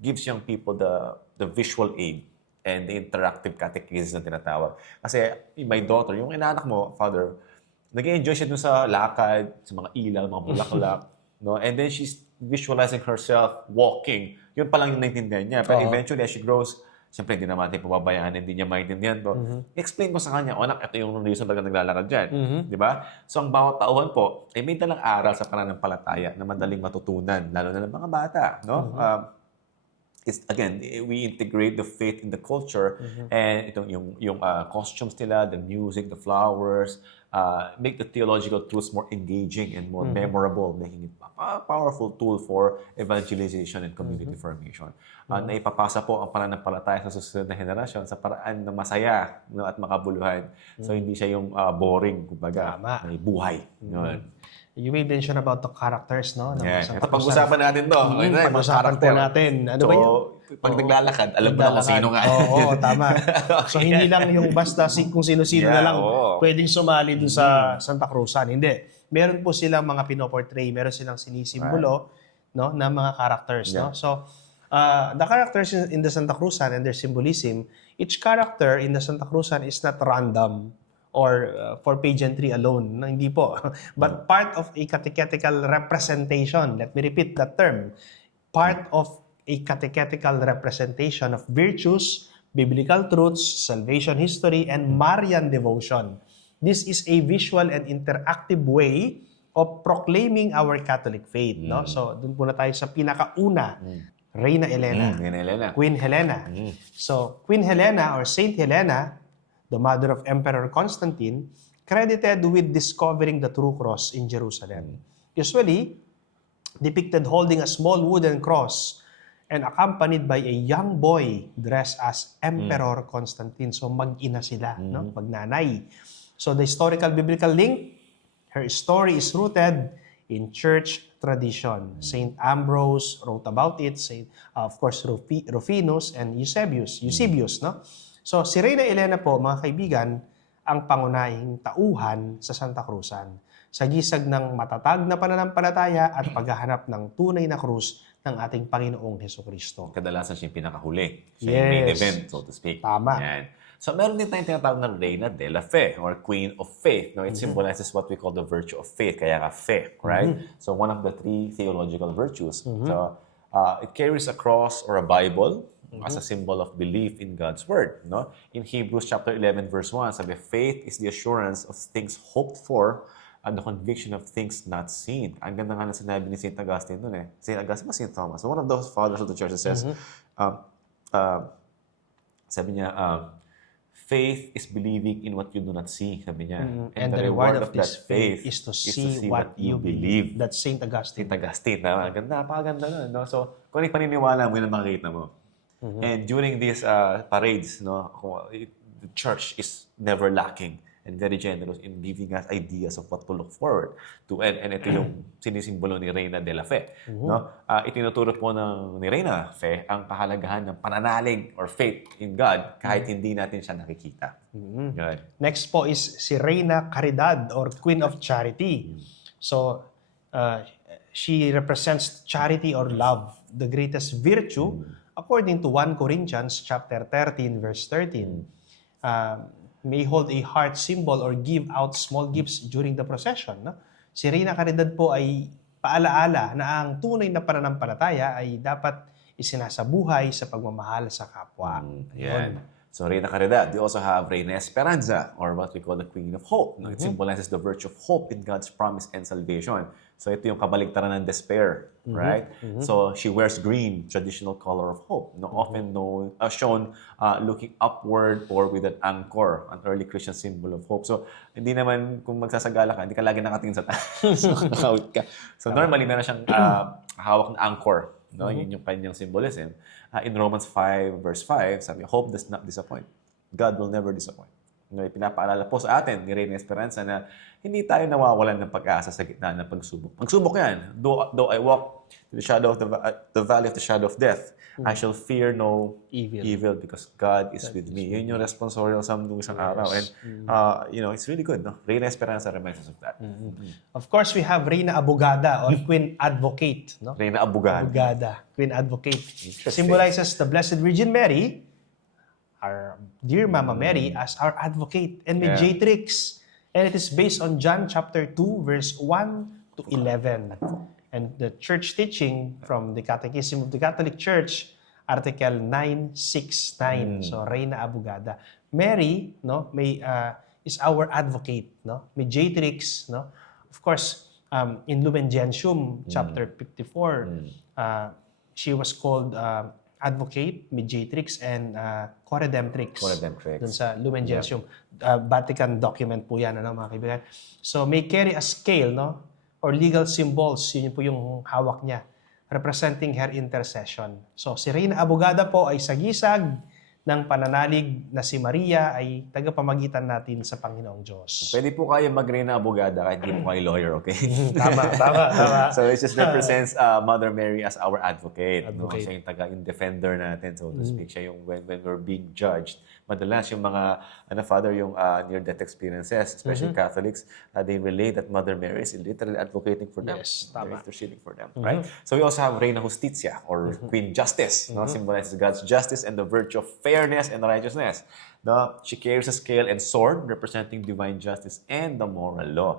gives young people the visual aid and the interactive catechism na tinatawag. Kasi my daughter, yung inaanak mo, father, nag-enjoy siya dun sa lakad, sa mga ilaw, mga bulaklak, no? And then she's visualizing herself walking. Yun pa lang yung naintindihan niya. Pero eventually, as she grows, siyempre, hindi naman natin pababayaan, hindi niya maintindihan to. Explain ko sa kanya, anak, ito yung reason talaga naglalakad dyan. Di ba? So, ang bawat tauhan po, ay may dalang aral sa pananampalataya na madaling matutunan, lalo na ng mga bata. No? It's, again, we integrate the faith in the culture and itong yung costumes nila, the music, the flowers, make the theological truths more engaging and more memorable, making it a powerful tool for evangelization and community formation. Na ipapasa po ang pananampalataya sa susunod na henerasyon sa paraan na masaya, no, at makabuluhan. So, hindi siya yung boring, kumbaga, may buhay. Yun. You made mention about the characters, no? Yeah. Ito, pag-usapan natin to. Pag-usapan po natin. Ano ba yun? Pag naglalakad, alam mo na kung sino nga. Oo, tama. So, hindi lang yung basta kung sino-sino na lang pwedeng sumali dun sa Santa Cruzan. Hindi. Meron po silang mga pinoportray, meron silang sinisimbolo, no, na mga characters, no? So, the characters in the Santa Cruzan and their symbolism, each character in the Santa Cruzan is not random or for pageantry alone. No, hindi po. But part of a catechetical representation. Let me repeat that term. Part of a catechetical representation of virtues, biblical truths, salvation history, and Marian devotion. This is a visual and interactive way of proclaiming our Catholic faith. No? So, dun po na tayo sa pinakauna. Reina Elena. Queen Helena. So, Queen Helena or Saint Helena, the mother of Emperor Constantine, credited with discovering the true cross in Jerusalem. Usually, depicted holding a small wooden cross and accompanied by a young boy dressed as Emperor Constantine. So, mag-ina sila, no? Magnanay. So, the historical biblical link, her story is rooted in church tradition. Saint Ambrose wrote about it, of course, Rufinus and Eusebius, no? So, si Reina Elena po, mga kaibigan, ang pangunahing tauhan sa Santa Cruzan. Sa gisag ng matatag na pananampalataya at paghahanap ng tunay na krus ng ating Panginoong Hesukristo. Kadalasan siya yung pinakahuli. Siya yung main event, so to speak. Tama. Yan. So, meron din tayong tinatawag na Reina de la Fe or Queen of Faith. No? It symbolizes what we call the virtue of faith. Kaya nga fe, right? So, one of the three theological virtues. So, it carries a cross or a Bible as a symbol of belief in God's Word. No? In Hebrews chapter 11, verse 1, sabi, faith is the assurance of things hoped for and the conviction of things not seen. Ang ganda nga na sinabi ni St. Augustine dun eh. St. Augustine ba St. Thomas? One of those fathers of the church that says, sabi niya, faith is believing in what you do not see, sabi niya. And the reward of this faith is to see what you believe. That's St. Augustine. St. Augustine, ganda, napakaganda nun. No? So, kung paniniwala mo, yun ang makikita mo. And during these parades, no, the church is never lacking and very generous in giving us ideas of what to look forward to. And ito yung sinisimbolo ni Reina de la Fe. No? Itinuturo po ni Reina Fe ang kahalagahan ng pananalig or faith in God kahit hindi natin siya nakikita. Good. Next po is si Reina Caridad or Queen of Charity. So, she represents charity or love, the greatest virtue, according to 1 Corinthians chapter 13, verse 13. May hold a heart symbol or give out small gifts during the procession. No? Si Reina Caridad po ay paalaala na ang tunay na pananampalataya ay dapat isinasabuhay sa pagmamahal sa kapwa. Yan. So, Reina Caridad. We also have Reina Esperanza or what we call the Queen of Hope. No? It symbolizes the virtue of hope in God's promise and salvation. So ito yung kabaligtaran ng despair, right? So she wears green, traditional color of hope. No, often shown looking upward or with an anchor, an early Christian symbol of hope. So hindi naman kung magsasagala ka, hindi ka lagi nakatingin sa taas. So, nakakawit ka. So normally meron siyang hawak na anchor. No, yun yung kanyang symbolism. In Romans 5 verse 5, sabi, hope does not disappoint. God will never disappoint. No, pinapaalala po sa atin ni Reyna Esperanza na hindi tayo nawawalan ng pag-asa sa gitna ng pagsubok. Pagsubok yan. Though I walk to the shadow of the valley of the shadow of death, I shall fear no evil because God is with me. Yun yung responsorial psalm nung isang araw. And, it's really good. No? Reyna Esperanza reminds us of that. Of course, we have Reyna Abogada or Queen Advocate. No? Reyna Abogada. Abogada, Queen Advocate. Symbolizes the Blessed Virgin Mary, our dear Mama Mary, as our advocate, and mediatrix. And it is based on John chapter 2, verse 1 to 11. And the church teaching from the Catechism of the Catholic Church, Article 969. So, Reyna Abogada. Mary, no, is our advocate, no, mediatrix, no. Of course, in Lumen Gentium, chapter 54, she was called advocate, mediatrix, and co-redemptrix. Dun sa Lumen Gentium. Vatican document po yan, mga kaibigan. So, may carry a scale, no? Or legal symbols, yun po yung hawak niya, representing her intercession. So, si Reyna Abogada po ay sagisag ng pananalig na si Maria ay tagapamagitan natin sa Panginoong Diyos. Pwede po kayo mag-Reyna Abogada kahit hindi po kayo lawyer, okay? Tama. So it just represents Mother Mary as our advocate. No? Siya yung defender natin, so to speak. Siya yung when we're being judged. Madalas yung mga, Father, yung near-death experiences, especially Catholics, they relate that Mother Mary is literally advocating for them. Yes, tama. Interceding for them, right? So we also have Reina Justicia, or Queen Justice. No? Symbolizes God's justice and the virtue of fairness and righteousness. No? She carries a scale and sword representing divine justice and the moral law.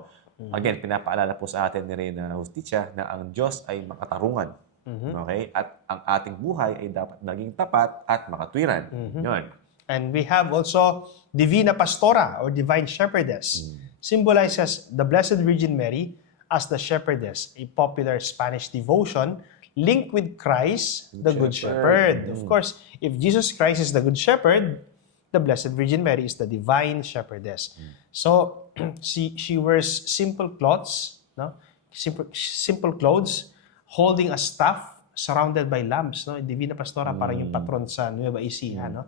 Again, pinapaalala po sa atin ni Reina Justicia na ang Diyos ay makatarungan. Okay? At ang ating buhay ay dapat naging tapat at makatwiran. Yun. And we have also Divina Pastora or Divine Shepherdess. Symbolizes the Blessed Virgin Mary as the shepherdess, a popular Spanish devotion linked with Christ, the Good Shepherd. Of course, if Jesus Christ is the Good Shepherd, the Blessed Virgin Mary is the Divine Shepherdess. So, she wears simple clothes, no? Simple clothes, holding a staff, surrounded by lambs, no? Divina Pastora, parang yung patron sa Nueva Ecija, no?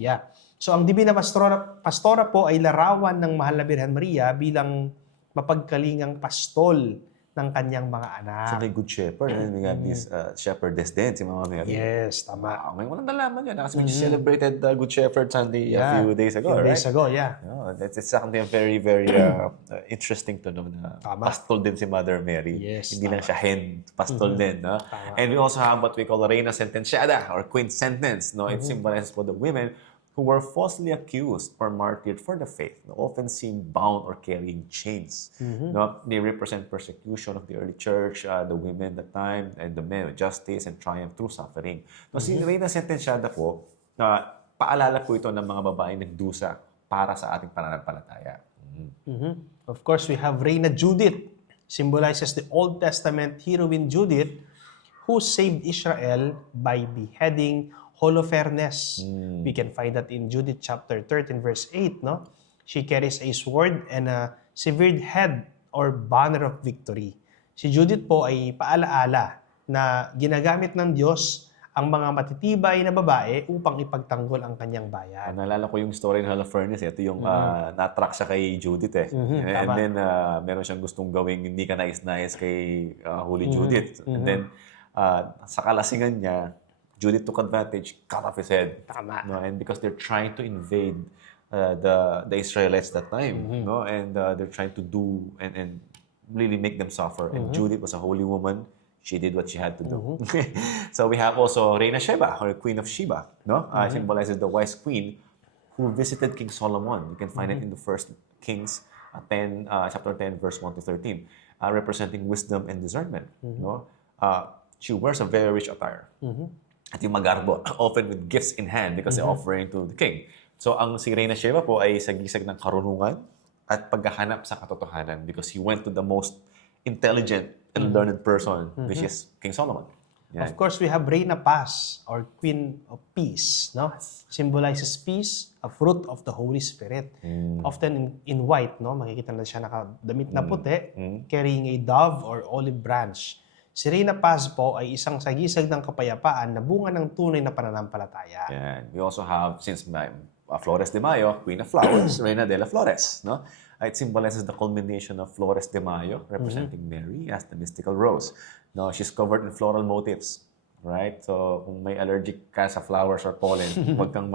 Yeah. So, ang Divina Pastora po ay larawan ng Mahal na Birhen Maria bilang mapagkalingang pastol ng kanyang mga anak. So may Good Shepherd, and we have this shepherdess din, si Mama Mary. Yes, tama. May walang nalaman yun. Kasi we just celebrated Good Shepherd Sunday a few days ago, right? Days ago, yeah. No, that's something very, very interesting to know na pastol din si Mother Mary. Yes, Hindi lang siya hen, pastol din. No? And we also have what we call Reina Sentenciada or Queen Sentence. No? It symbolizes for the women who were falsely accused or martyred for the faith, often seen bound or carrying chains. No? They represent persecution of the early church, the women at the time, and the men with justice and triumph through suffering. No, si Reina Sentenciada po, paalala po ito ng mga babaeng nagdusa para sa ating pananampalataya. Of course, we have Reina Judith, symbolizes the Old Testament heroine Judith, who saved Israel by beheading Holofernes. We can find that in Judith chapter 13 verse 8, no? She carries a sword and a severed head or banner of victory. Si Judith po ay paalaala na ginagamit ng Diyos ang mga matitibay na babae upang ipagtanggol ang kanyang bayan. Naalala ko yung story ng Holofernes. Ito yung na-track siya kay Judith eh. And then meron siyang gustong gawing hindi ka nais-nais kay Holy Judith. And then sa kalasingan niya, Judith took advantage, cut off his head. Tama. No? And because they're trying to invade the Israelites that time, no? And they're trying to do and really make them suffer. And Judith was a holy woman. She did what she had to do. So we have also Reina Sheba, or Queen of Sheba. No? Symbolizes the wise queen who visited King Solomon. You can find it in the First Kings chapter 10, verse 1 to 13, representing wisdom and discernment. No? She wears a very rich attire. At yung magarbo, often with gifts in hand because they're offering to the king. So ang si Reina Sheba po ay sagisag ng karunungan at paghahanap sa katotohanan because he went to the most intelligent and learned person, which is King Solomon. Yan. Of course, we have Reina Paz, or Queen of Peace, no? Symbolizes peace, a fruit of the Holy Spirit. Often in white, no? Makikita na siya nakadamit na puti, carrying a dove or olive branch. Si Reina Paz po ay isang sagisag ng kapayapaan na bunga ng tunay na pananampalataya. Yan. We also have, since Flores de Mayo, Queen of Flowers, Reina de las Flores, no? It symbolizes the culmination of Flores de Mayo, representing Mary as the mystical rose. No, she's covered in floral motifs, right? So, kung may allergic ka sa flowers or pollen, wag kang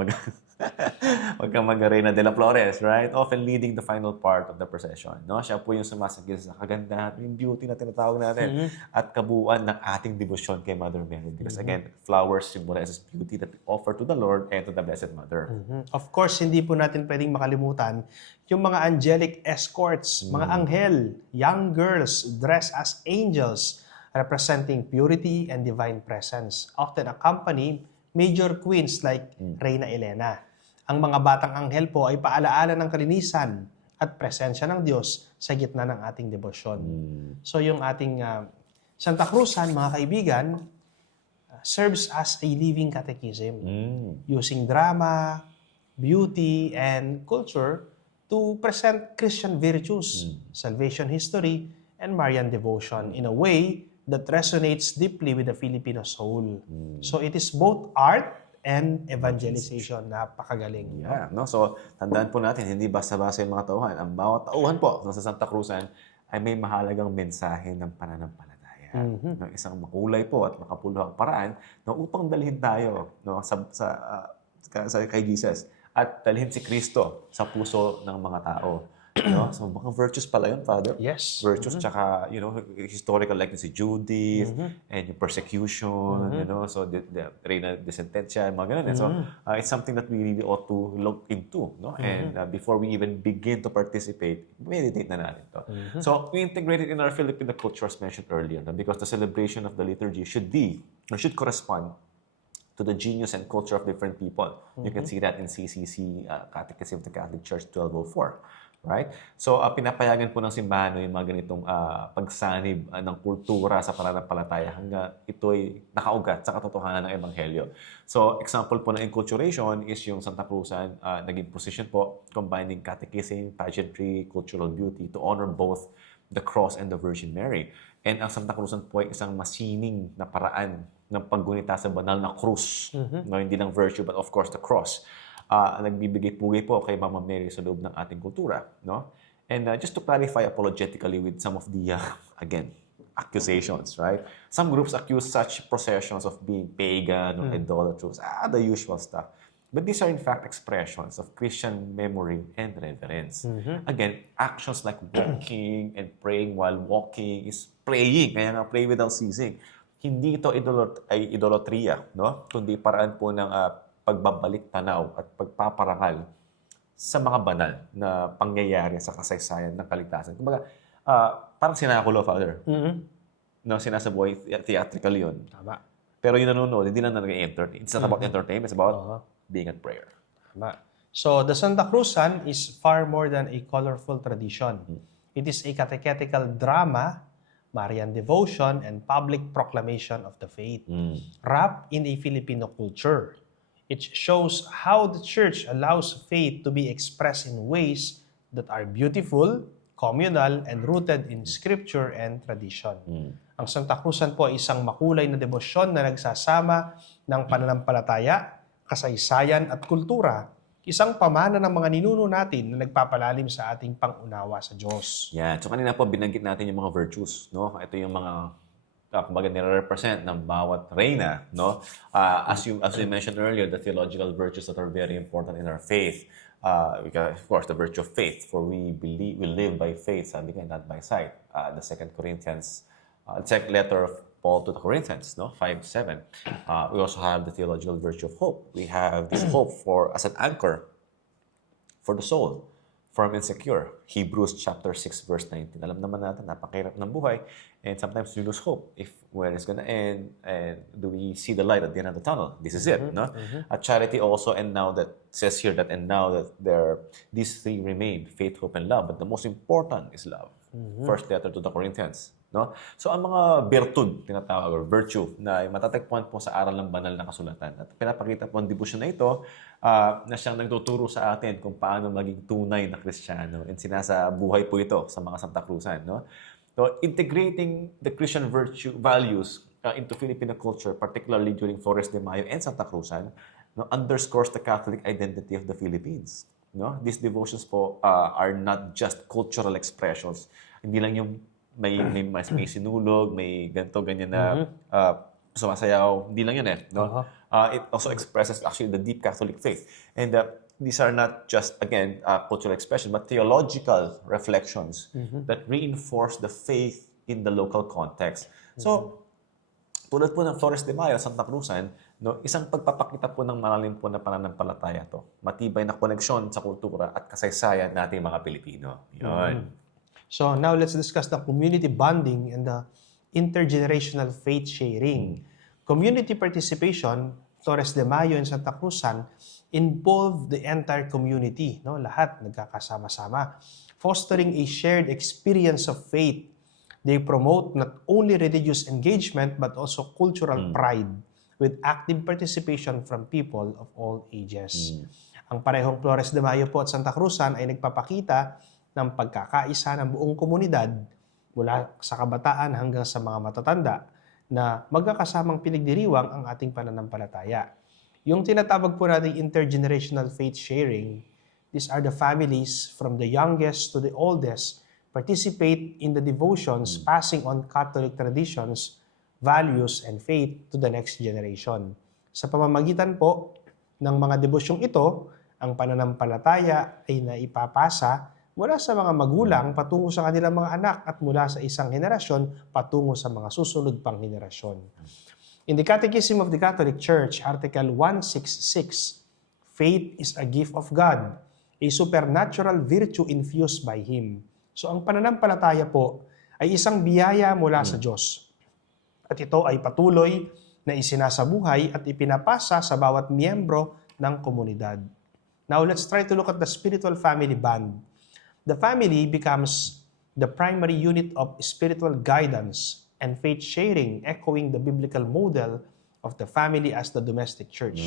mag-Reina de las Flores, right? Often leading the final part of the procession. No? Siya po yung sumasagil sa kagandahan, yung beauty na tinatawag natin, at kabuuan ng ating debosyon kay Mother Mary. Because again, flowers symbolizes beauty that we offer to the Lord and to the Blessed Mother. Of course, hindi po natin pwedeng makalimutan yung mga angelic escorts, mga anghel, young girls dressed as angels, representing purity and divine presence, often accompany major queens like Reina Elena. Ang mga batang anghel po ay paalaala ng kalinisan at presensya ng Diyos sa gitna ng ating debosyon. So yung ating Santa Cruzan, mga kaibigan, serves as a living catechism, using drama, beauty, and culture to present Christian virtues, salvation history, and Marian devotion in a way that resonates deeply with the Filipino soul. So it is both art and evangelization. Napakagaling. Yeah, no? So, tandaan po natin, hindi basta-basta yung mga tauhan. Ang bawat tauhan po sa Santa Cruzan ay may mahalagang mensahe ng pananampalataya. No? Isang makulay po at makapuluhang paraan no, upang dalhin tayo no, kay Jesus at dalhin si Kristo sa puso ng mga tao. No? So, mga virtues pala yun, Father. Yes. Virtues, tsaka, historical like si Judith, and yung persecution, so the Reina de Sentencia, and mga ganun. And so, it's something that we really ought to look into, no? And before we even begin to participate, meditate na natin to. So, we integrated in our Filipino culture, as mentioned earlier, no? Because the celebration of the liturgy should correspond to the genius and culture of different people. You can see that in CCC, Catechism of the Catholic Church 1204. Right? So, pinapayagan po ng simbahan yung mga ganitong pagsanib ng kultura sa pananampalataya hanggang ito'y nakaugat sa katotohanan ng Ebanghelyo. So, example po ng enculturation is yung Santa Cruzan, naging position po, combining catechism, pageantry, cultural beauty to honor both the cross and the Virgin Mary. And ang Santa Cruzan po ay isang masining na paraan ng paggunita sa banal na krus. No, hindi lang virtue, but of course the cross. Nagbibigay-pugay po kay Mama Mary sa loob ng ating kultura, no? And just to clarify apologetically with some of the, again, accusations, right? Some groups accuse such processions of being pagan or idolatrous, the usual stuff. But these are in fact expressions of Christian memory and reverence. Again, actions like walking and praying while walking is praying, kaya nga pray without ceasing. Hindi ito idolatria, no? Kundi paraan po ng pagbabalik tanaw at pagpaparangal sa mga banal na pangyayari sa kasaysayan ng kaligtasan. Kumbaga, parang sinakulo, Father. No, sinasabuhay theatrical yun. Tama. Pero yung nanonood, hindi lang nag-entertain. It's not about entertainment, it's about being at prayer. Tama. So, the Santa Cruzan is far more than a colorful tradition. It is a catechetical drama, Marian devotion, and public proclamation of the faith, wrapped in a Filipino culture. It shows how the Church allows faith to be expressed in ways that are beautiful, communal, and rooted in Scripture and tradition. Ang Santa Cruzan po ay isang makulay na debosyon na nagsasama ng pananampalataya, kasaysayan at kultura, isang pamana ng mga ninuno natin na nagpapalalim sa ating pangunawa sa Diyos. Yeah, so kanina po binanggit natin yung mga virtues, no? Ito yung mga kumbaga nire-represent ng bawat reyna, no? As you mentioned earlier, the theological virtues that are very important in our faith. Of course, the virtue of faith, for we live by faith, sabi nga, not by sight. The second letter of Paul to the Corinthians, no? 5:7. We also have the theological virtue of hope. We have this hope as an anchor for the soul, firm and secure. Hebrews chapter 6 verse 19. Alam naman natin, napakahirap ng buhay. And sometimes we lose hope if when it's going to end and do we see the light at the end of the tunnel. This is it, no? At charity also, and now that says here that these three remain, faith, hope, and love. But the most important is love. First letter to the Corinthians, No? So ang mga virtud, tinatawag, or virtue, na matatagpuan po sa aral ng banal na kasulatan. At pinapakita po ang devotion na ito na siyang nagtuturo sa atin kung paano maging tunay na Kristiyano. And sinasabuhay po ito sa mga Santa Cruzan. No? So integrating the Christian virtue values into Filipino culture, particularly during Flores de Mayo and Santa Cruzan, no, underscores the Catholic identity of the Philippines. No? These devotions po are not just cultural expressions. Hindi lang yung may sinulog, may ganito, ganyan na sumasayaw. Hindi lang yun no? It also expresses actually the deep Catholic faith. And these are not just, again, cultural expressions, but theological reflections that reinforce the faith in the local context. So, tulad po ng Flores de Mayo, Santa Cruzan, no, isang pagpapakita po ng malalim po na pananampalataya to. Matibay na koneksyon sa kultura at kasaysayan nating mga Pilipino. Yun. So now let's discuss the community bonding and the intergenerational faith sharing. Community participation, Flores de Mayo and Santa Cruzan, involve the entire community. No? Lahat nagkakasama-sama. Fostering a shared experience of faith. They promote not only religious engagement but also cultural pride with active participation from people of all ages. Ang parehong Flores de Mayo po at Santa Cruzan ay nagpapakita ng pagkakaisa ng buong komunidad mula sa kabataan hanggang sa mga matatanda na magkakasamang pinagdiriwang ang ating pananampalataya. Yung tinatawag po natin intergenerational faith sharing, these are the families from the youngest to the oldest participate in the devotions, passing on Catholic traditions, values, and faith to the next generation. Sa pamamagitan po ng mga devosyong ito, ang pananampalataya ay naipapasa mula sa mga magulang patungo sa kanilang mga anak at mula sa isang henerasyon patungo sa mga susunod pang henerasyon. In the Catechism of the Catholic Church, Article 166, faith is a gift of God, a supernatural virtue infused by Him. So ang pananampalataya po ay isang biyaya mula sa Diyos. At ito ay patuloy na isinasabuhay at ipinapasa sa bawat miyembro ng komunidad. Now let's try to look at the spiritual family bond. The family becomes the primary unit of spiritual guidance and faith sharing, echoing the biblical model of the family as the domestic church.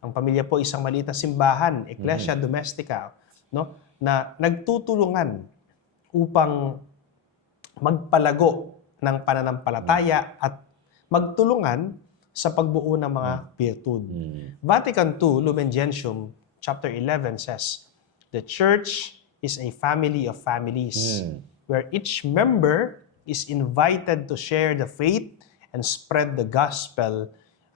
Ang pamilya po isang maliit na simbahan, Ecclesia Domestica, no, na nagtutulungan upang magpalago ng pananampalataya at magtulungan sa pagbuo ng mga virtud. Vatican II, Lumen Gentium, chapter 11 says, the church is a family of families where each member is invited to share the faith and spread the gospel,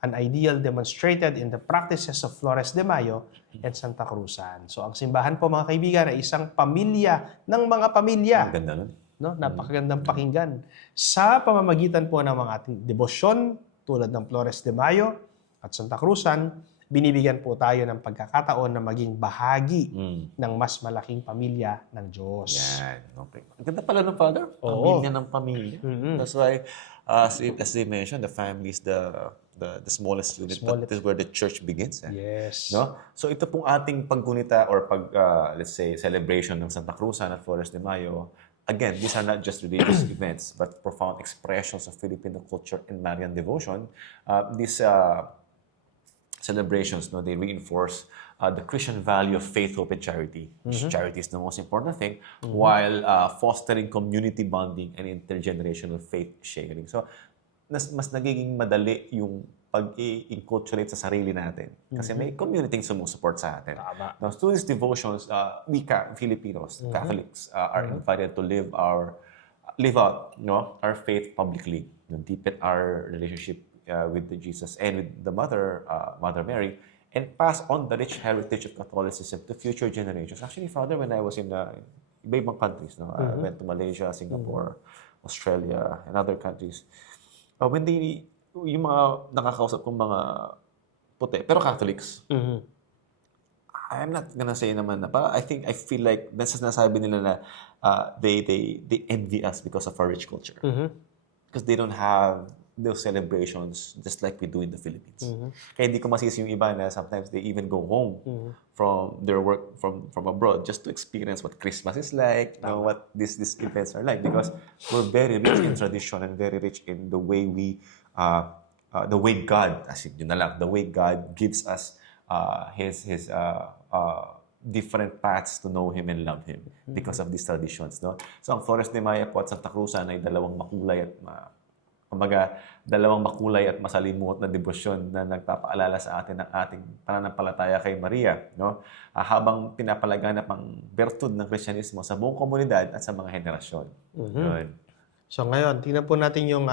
an ideal demonstrated in the practices of Flores de Mayo and Santa Cruzan. So ang simbahan po mga kaibigan ay isang pamilya ng mga pamilya. Ang ganda nun. No? Napakagandang pakinggan. Sa pamamagitan po ng mga ating debosyon tulad ng Flores de Mayo at Santa Cruzan, binibigyan po tayo ng pagkakataon na maging bahagi ng mas malaking pamilya ng Diyos. Yan. Okay. Ang ganda pala ng Father. Oo. Pamilya ng pamilya. That's why, as they mentioned, the family is the smallest unit, but this is where the church begins. Yes. No? So ito pong ating paggunita or let's say, celebration ng Santa Cruzan at Flores de Mayo. Again, these are not just religious events, but profound expressions of Filipino culture and Marian devotion. These celebrations, no, they reinforce the Christian value of faith, hope, and charity. Charity is the most important thing, while fostering community bonding and intergenerational faith sharing. So, mas nagiging madali yung pag-i-inculturate sa sarili natin. Kasi may community sumusupport sa atin. Tama. Now, through these devotions, we Filipinos, Catholics, are invited to live out, no, our faith publicly, deepen our relationship with Jesus and with the Mother Mary, and pass on the rich heritage of Catholicism to future generations. Actually, Father, when I was in iba-ibang countries, no, I went to Malaysia, Singapore, Australia, and other countries. When yung mga nakakausap kong mga puti, pero Catholics, I'm not gonna say naman na, but I feel like that's nasabi nila na they envy us because of our rich culture. Because they don't have those celebrations just like we do in the Philippines. Kaya hindi ko masisi yung iba na sometimes they even go home from their work from abroad just to experience what Christmas is like, what these events are like, because we're very rich in tradition and very rich in the way the way God, as in yun na lang, the way God gives us his different paths to know Him and love Him because of these traditions, no? So ang Flores de Mayo po at Santa Cruzan ay dalawang makulay at masalimuot na debosyon na nagpapaalala sa atin ng ating pananampalataya kay Maria, no? Habang pinapalaganap ang bertud ng Kristyanismo sa buong komunidad at sa mga henerasyon. Yun. So ngayon, tingnan po natin yung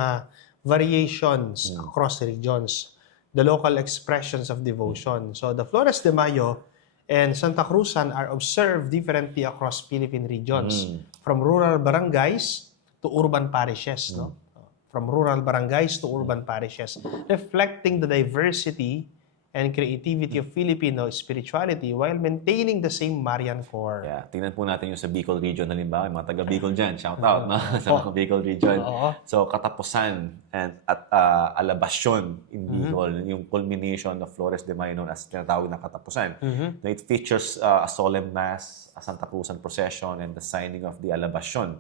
variations across regions, the local expressions of devotion. So the Flores de Mayo and Santa Cruzan are observed differently across Philippine regions, from rural barangays to urban parishes, no? From rural barangays to urban parishes, reflecting the diversity and creativity of Filipino spirituality while maintaining the same Marian core. Yeah, tingnan po natin yung sa Bicol region, halimbawa, yung mga taga Bicol dyan, shout out, no? Sa mga Bicol region. So, Katapusan at Alabasyon in Bicol, yung culmination of Flores de Mayo known as tinatawag na Katapusan. Now, it features a solemn mass, a Santa Cruzan procession, and the signing of the Alabasyon.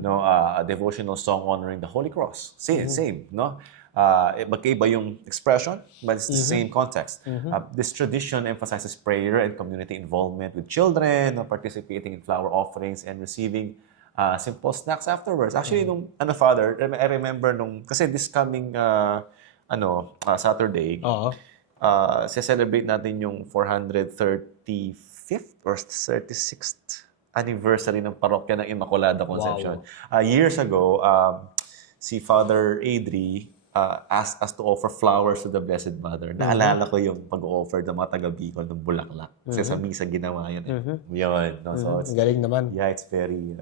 No, a devotional song honoring the Holy Cross. Same, no? Magkaiba yung expression, but it's the same context. This tradition emphasizes prayer and community involvement with children, participating in flower offerings and receiving simple snacks afterwards. Actually, nung Father, I remember kasi this coming Saturday, celebrate natin yung 435th or 36th anniversary ng parokya ng Immaculada Conception. Years ago, si Father Adri asked us to offer flowers to the Blessed Mother. Naalala ko yung pag-offer ng mga taga-Bicol ng bulaklak. Kasi sa misa ginawa yan. Yun. No? So Galing naman. Yeah, it's very,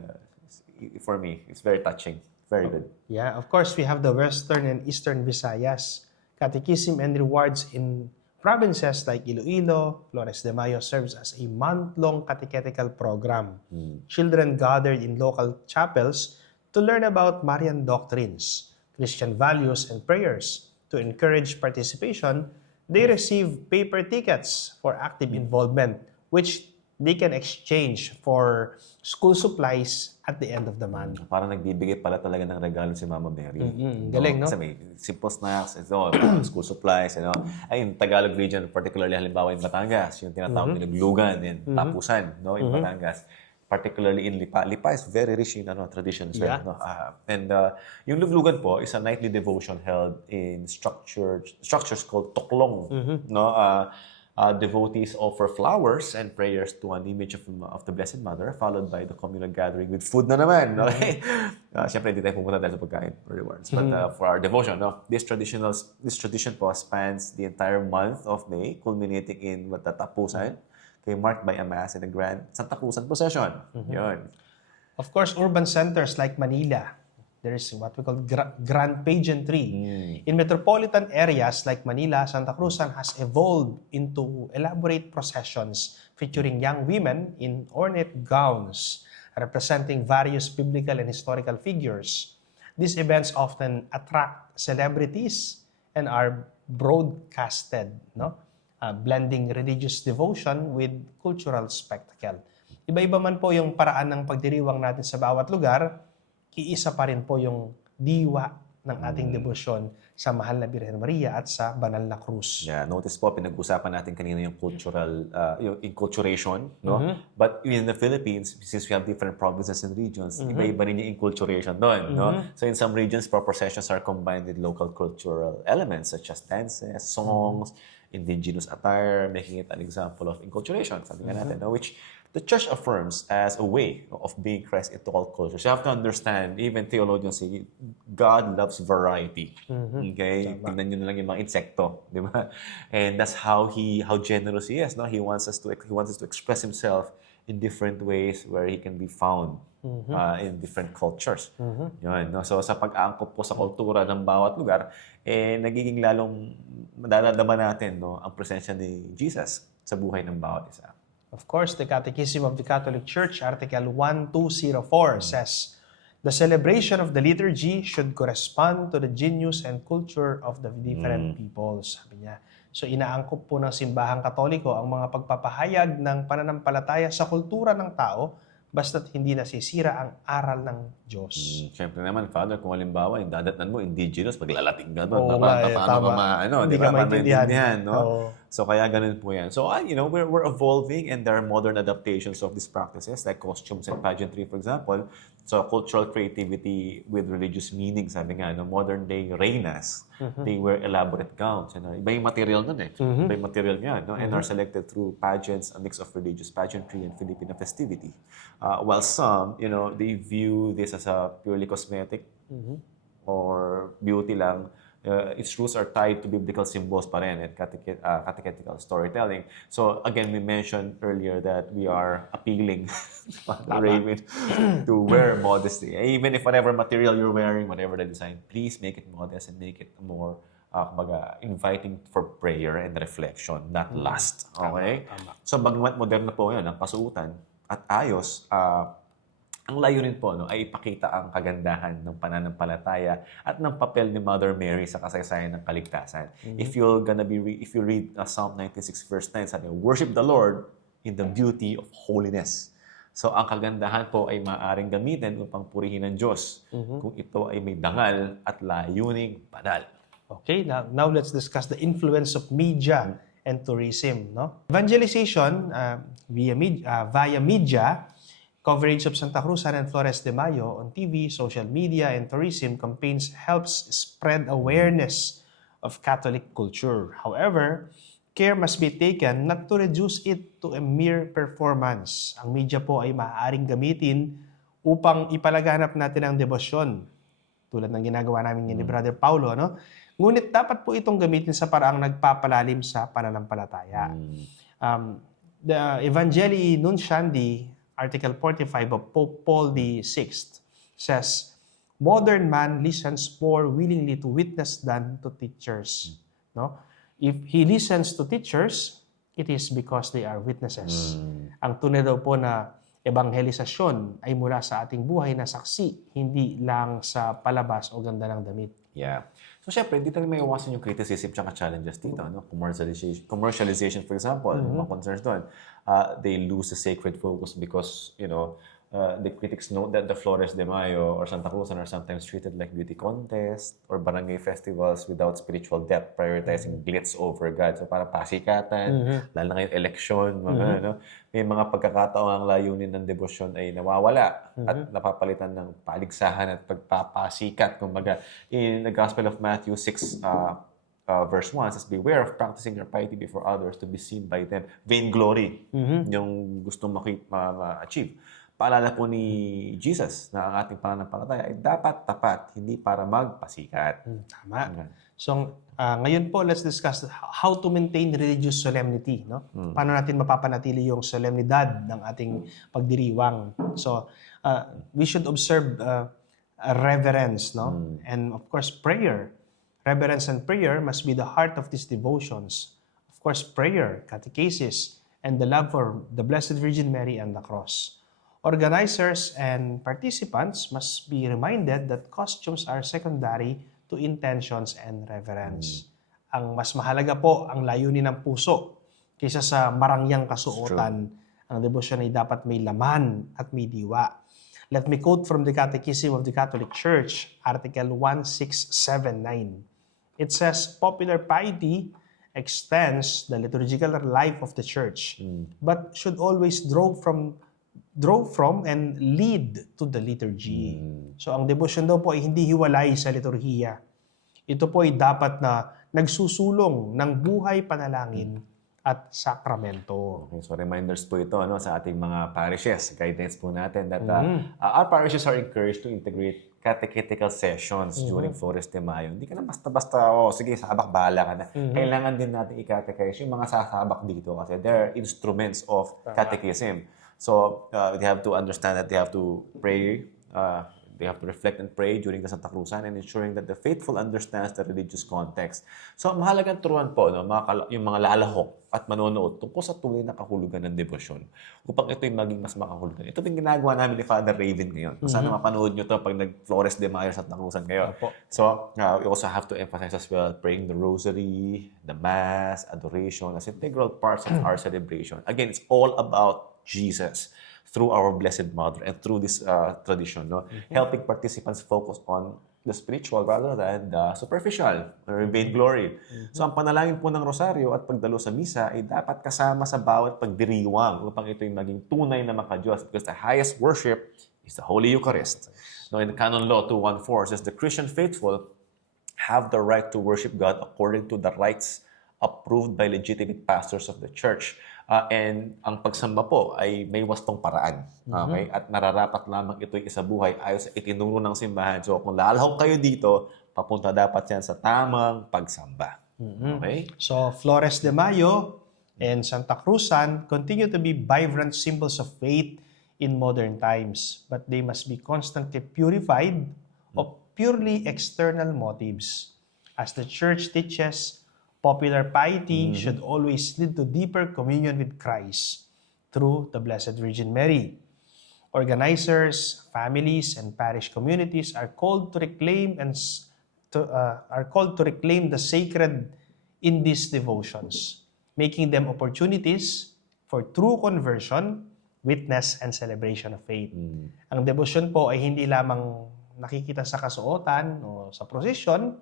for me, it's very touching. Very good. Yeah, of course, we have the Western and Eastern Visayas. Catechism and rewards in provinces like Iloilo, Flores de Mayo serves as a month-long catechetical program. Children gathered in local chapels to learn about Marian doctrines, Christian values, and prayers. To encourage participation, they receive paper tickets for active involvement, which they can exchange for school supplies at the end of the month. Parang nagbibigay pala talaga ng regalo si Mama Mary. Galing, no? Kasi may simple snacks, school supplies, Ay, yung Tagalog region, particularly halimbawa in Batangas, yung tinatawag nilang Lugan and Tapusan, no, in Batangas. Particularly in Lipa. Lipa is very rich in traditions. Yeah. No? And yung Luglugan po is a nightly devotion held in structures called toklong. No? Devotees offer flowers and prayers to an image of the Blessed Mother, followed by the communal gathering with food na naman. Okay? Siyempre, hindi tayo pumunta dahil sa pagkain or rewards. But for our devotion, no? This tradition po spans the entire month of May, culminating in Tapusan, marked by a mass and a grand Santa Cruzan procession. Yun. Of course, urban centers like Manila, there is what we call grand pageantry. In metropolitan areas like Manila, Santa Cruzan has evolved into elaborate processions featuring young women in ornate gowns representing various biblical and historical figures. These events often attract celebrities and are broadcasted, no? Blending religious devotion with cultural spectacle. Iba-iba man po yung paraan ng pagdiriwang natin sa bawat lugar, iisa pa rin po yung diwa ng ating debosyon sa Mahal na Birhen Maria at sa Banal na Cruz. Yeah, notice po, pinag-usapan natin kanina yung cultural, yung enculturation, no? But in the Philippines, since we have different provinces and regions, iba-iba rin yung enculturation doon, no? So in some regions, processions are combined with local cultural elements such as dances, songs, indigenous attire, making it an example of enculturation, sabi nga natin, no? Which the church affirms as a way of being Christ into all cultures. You have to understand, even theologians say, God loves variety. Okay? Tingnan nyo na lang yung mga insekto, di ba? And that's how generous He is, no? He wants us to express Himself in different ways where He can be found in different cultures. Yun, no? So sa pag-aangkop po sa kultura ng bawat lugar, nagiging lalong madadama natin, no, ang presensya ni Jesus sa buhay ng bawat isa. Of course, the Catechism of the Catholic Church, Article 1204, says, The celebration of the liturgy should correspond to the genius and culture of the different peoples, sabi niya. So inaangkop po ng simbahang Katoliko ang mga pagpapahayag ng pananampalataya sa kultura ng tao basta't hindi nasisira ang aral ng Diyos. Siyempre naman, Father, kung halimbawa, yung dadatnan mo, indigenous, paglalating ka doon, Oo nga, paano tama. ka Hindi di ka ba? maintindihan. No? Oo. So, kaya ganun po yan. So, we're evolving and there are modern adaptations of these practices like costumes and pageantry, for example. So, cultural creativity with religious meaning, sabi nga, modern day reinas, they wear elaborate gowns. Iba yung material nun eh. Iba yung material nga, no? And are selected through pageants, a mix of religious pageantry and Filipino festivity. While some, they view this as a purely cosmetic or beauty lang, its roots are tied to biblical symbols pa rin and catechetical storytelling. So again, we mentioned earlier that we are appealing Raven to wear modesty. Even if whatever material you're wearing, whatever the design, please make it modest and make it more inviting for prayer and reflection, not lust. Okay? So bagamat moderno po yan, ang kasuotan at ayos, ang layunin po ay ipakita ang kagandahan ng pananampalataya at ng papel ni Mother Mary sa kasaysayan ng kaligtasan. If you read Psalm 96 verse 9, sabi, worship the Lord in the beauty of holiness. So ang kagandahan po ay maaaring gamitin upang purihin ng Diyos kung ito ay may dangal at layuning banal. Okay, now let's discuss the influence of media and tourism. No? Evangelization via media, coverage of Santa Cruzan and Flores de Mayo on TV, social media, and tourism campaigns helps spread awareness of Catholic culture. However, care must be taken not to reduce it to a mere performance. Ang media po ay maaaring gamitin upang ipalaganap natin ang debosyon, tulad ng ginagawa namin ni Brother Paulo, no? Ngunit dapat po itong gamitin sa paraang nagpapalalim sa pananampalataya. The Evangelii Nunciandi, Article 45 of Pope Paul VI says, modern man listens more willingly to witness than to teachers. No? If he listens to teachers, it is because they are witnesses. Ang tunay daw po na ebanghelisasyon ay mula sa ating buhay na saksi, hindi lang sa palabas o ganda ng damit. Yeah. So, syempre, hindi tayo may iwasan yung criticism tsaka challenges dito. Commercialization, for example, mga concerns doon. They lose the sacred focus because, the critics note that the Flores de Mayo or Santa Cruzan are sometimes treated like beauty contests or barangay festivals without spiritual depth, prioritizing glitz over God. So, para pasikatan, lalo na ngayong eleksyon, may mga pagkakataon ang layunin ng debosyon ay nawawala at napapalitan ng paligsahan at pagpapasikat. Kumbaga, in the Gospel of Matthew 6, verse 1 says, beware of practicing your piety before others to be seen by them. Vainglory, yung gustong ma-achieve. Paalala po ni Jesus na ang ating pananampalataya ay dapat tapat, hindi para magpasikat. Tama. So, ngayon po, let's discuss how to maintain religious solemnity. No? Paano natin mapapanatili yung solemnidad ng ating pagdiriwang. So, we should observe reverence, no? And of course, prayer. Reverence and prayer must be the heart of these devotions. Of course, prayer, catechesis, and the love for the Blessed Virgin Mary and the Cross. Organizers and participants must be reminded that costumes are secondary to intentions and reverence. Ang mas mahalaga po ang layunin ng puso kaysa sa marangyang kasuotan. Ang debosyon ay dapat may laman at may diwa. Let me quote from the Catechism of the Catholic Church, Article 1679. It says, popular piety extends the liturgical life of the Church, but should always draw from and lead to the liturgy. So ang devotion daw po ay hindi hiwalay sa liturhiya. Ito po ay dapat na nagsusulong ng buhay panalangin at sakramento. Okay, so reminders po ito sa ating mga parishes. Guidance po natin that our parishes are encouraged to integrate catechetical sessions during Flores de Mayo. Hindi ka na basta-basta, sige, sabak, bahala ka na. Kailangan din natin i-catechize yung mga sasabak dito kasi they're instruments of catechism. So, they have to understand that they have to pray They have to reflect and pray during the Santa Cruzan and ensuring that the faithful understands the religious context. So, mahalagang turuan po yung mga lalahok at manonood tungkol sa tunay na kahulugan ng debosyon upang ito'y maging mas makahulugan. Ito yung ginagawa namin ni Father Raven ngayon. Sana mapanood nyo to pag nag-Flores de Mayo Santa Cruzan kayo. So, we also have to emphasize as well praying the rosary, the mass, adoration as integral parts of our celebration. Again, it's all about Jesus through our Blessed Mother and through this tradition, no? Helping participants focus on the spiritual rather than the superficial or vainglory. So ang panalangin po ng rosaryo at pagdalo sa misa ay dapat kasama sa bawat pagdiriwang upang ito'y maging tunay na makadiyos because the highest worship is the Holy Eucharist. No, in Canon Law 214 says the Christian faithful have the right to worship God according to the rites approved by legitimate pastors of the church. And ang pagsamba po ay may wastong paraan. Okay? At nararapat lamang ito'y isabuhay ayon sa itinuro ng simbahan. So kung lalahok kayo dito, papunta dapat yan sa tamang pagsamba. Okay? So, Flores de Mayo and Santa Cruzan continue to be vibrant symbols of faith in modern times, but they must be constantly purified of purely external motives. As the Church teaches, popular piety should always lead to deeper communion with Christ through the Blessed Virgin Mary. Organizers, families, and parish communities are called to reclaim the sacred in these devotions, making them opportunities for true conversion, witness, and celebration of faith. Ang debosyon po ay hindi lamang nakikita sa kasuotan o sa prosesyon,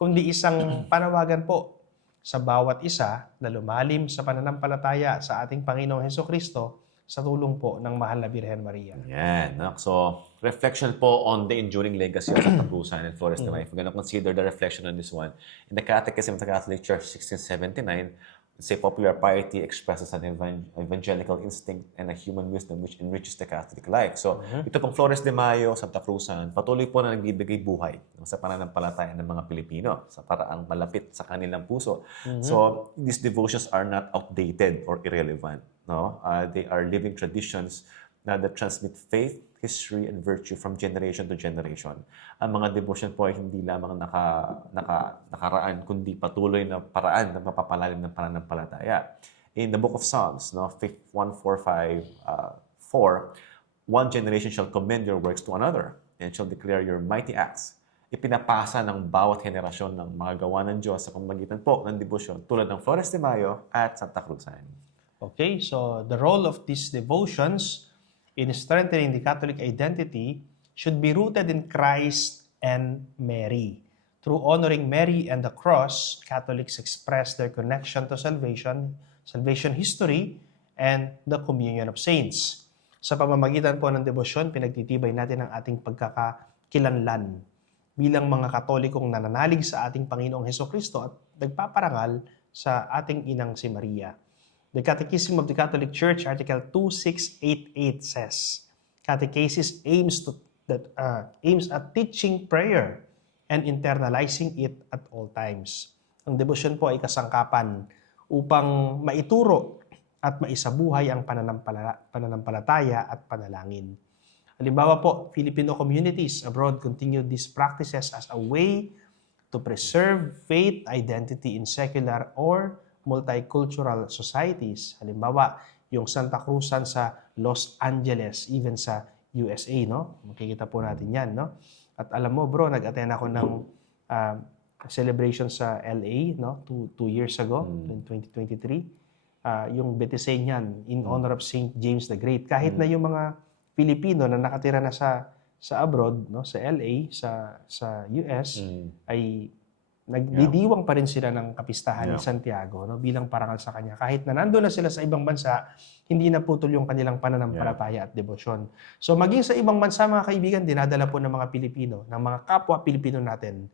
kundi isang panawagan po sa bawat isa na lumalim sa pananampalataya sa ating Panginoong Hesukristo sa tulong po ng Mahal na Birhen Maria. Yan. No? So, reflection po on the enduring legacy of Santa Cruzan and Flores de Mayo. If we're going to consider the reflection on this one, in the Catechism of the Catholic Church, 1679, say popular piety expresses an evangelical instinct and a human wisdom which enriches the Catholic life. So, ito pong Flores de Mayo, Santa Cruzan, patuloy po na nagbibigay buhay sa pananampalataya ng mga Pilipino sa paraang malapit sa kanilang puso. So, these devotions are not outdated or irrelevant. No, they are living traditions that transmit faith, history, and virtue from generation to generation. Ang mga devotion po ay hindi lamang nakaraan, kundi patuloy na paraan na mapapalalim ng pananampalataya. In the book of Psalms, 145:4, one generation shall commend your works to another and shall declare your mighty acts. Ipinapasa ng bawat henerasyon ng mga gawa ng Diyos sa pamamagitan po ng debosyon tulad ng Flores de Mayo at Santa Cruzan. Okay, so the role of these devotions in strengthening the Catholic identity should be rooted in Christ and Mary. Through honoring Mary and the cross, Catholics express their connection to salvation history, and the communion of saints. Sa pamamagitan po ng debosyon, pinagtitibay natin ang ating pagkakakilanlan bilang mga Katolikong nananalig sa ating Panginoong Hesukristo at nagpaparangal sa ating inang si Maria. The Catechism of the Catholic Church, Article 2688 says, Catechesis aims at teaching prayer and internalizing it at all times. Ang debosyon po ay kasangkapan upang maituro at maisabuhay ang pananampalataya at panalangin. Halimbawa po, Filipino communities abroad continue these practices as a way to preserve faith identity in secular or multicultural societies. Halimbawa, yung Santa Cruzan sa Los Angeles, even sa USA, no? Makikita po natin yan, no? At alam mo, bro, nag-attend ako ng celebration sa LA, no? Two years ago, in 2023. Yung Betesenian in honor of Saint James the Great. Kahit na yung mga Pilipino na nakatira na sa abroad, no? Sa LA, sa US, ay nagdidiwang pa rin sila ng kapistahan ni Santiago, no, bilang parangal sa kanya. Kahit na nandoon na sila sa ibang bansa, hindi na putol yung kanilang pananampalataya at debosyon. So maging sa ibang bansa, mga kaibigan, dinadala po ng mga Pilipino, ng mga kapwa Pilipino natin,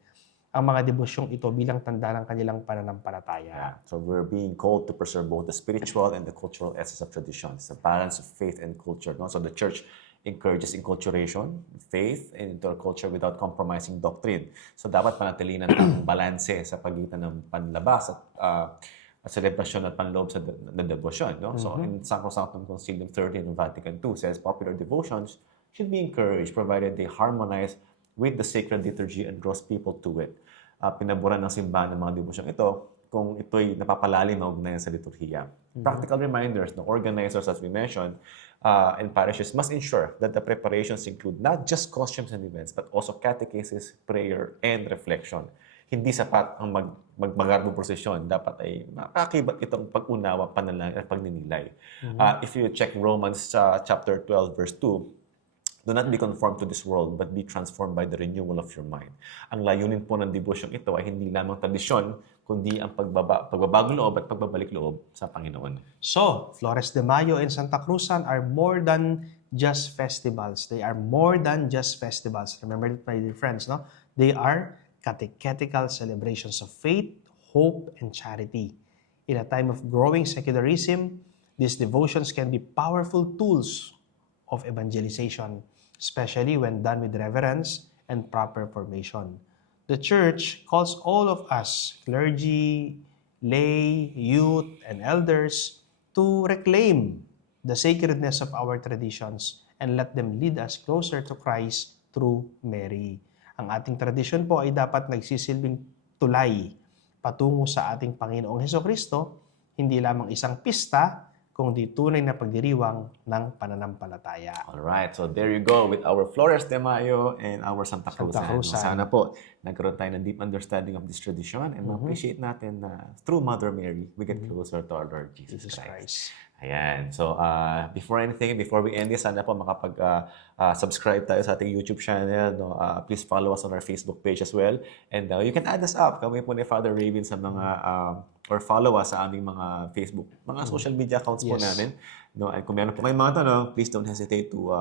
ang mga debosyong ito bilang tanda ng kanilang pananampalataya. So we're being called to preserve both the spiritual and the cultural essence of traditions, the balance of faith and culture. No? So the Church encourages inculturation, faith, and interculture without compromising doctrine. So dapat panatilinan ang balanse sa pagitan ng panlabas at celebration at panloob sa debosyon. No? So in Sacrosanctum Concilium 13 of Vatican II says popular devotions should be encouraged provided they harmonize with the sacred liturgy and draws people to it. Pinaboran ng simbahan ng mga devosyong ito kung ito'y napapalalim na ugnayan sa liturhiya. Practical reminders, the organizers, as we mentioned, and parishes must ensure that the preparations include not just costumes and events, but also catechesis, prayer, and reflection. Hindi sapat ang magmagarbo prosesyon. Dapat ay makakibat itong pag-unawa, panalangin, at pagninilay. If you check Romans chapter 12, verse 2, do not be conformed to this world, but be transformed by the renewal of your mind. Ang layunin po ng devosyong ito ay hindi lamang tradisyon, kundi ang pagbabagong loob at pagbabalik loob sa Panginoon. So, Flores de Mayo and Santa Cruzan are more than just festivals. They are more than just festivals. Remember that, my dear friends, no? They are catechetical celebrations of faith, hope, and charity. In a time of growing secularism, these devotions can be powerful tools of evangelization, especially when done with reverence and proper formation. The Church calls all of us, clergy, lay, youth, and elders, to reclaim the sacredness of our traditions and let them lead us closer to Christ through Mary. Ang ating tradisyon po ay dapat nagsisilbing tulay patungo sa ating Panginoong Hesukristo, hindi lamang isang pista, kundi tunay na pagdiriwang ng pananampalataya. Alright, so there you go with our Flores de Mayo and our Santa Cruzan. Cruzan. Sana po nagkaroon tayo ng deep understanding of this tradition and ma-appreciate natin na through Mother Mary, we get closer to our Lord Jesus Christ. Ayan. So, before we end this, sana po makapag-subscribe tayo sa ating YouTube channel. No? Please follow us on our Facebook page as well. And you can add us up. Kami po ni Father Raven sa mga, or follow us sa aming mga Facebook, mga social media accounts po namin. No? And kung meron po kayong mga tanong, please don't hesitate to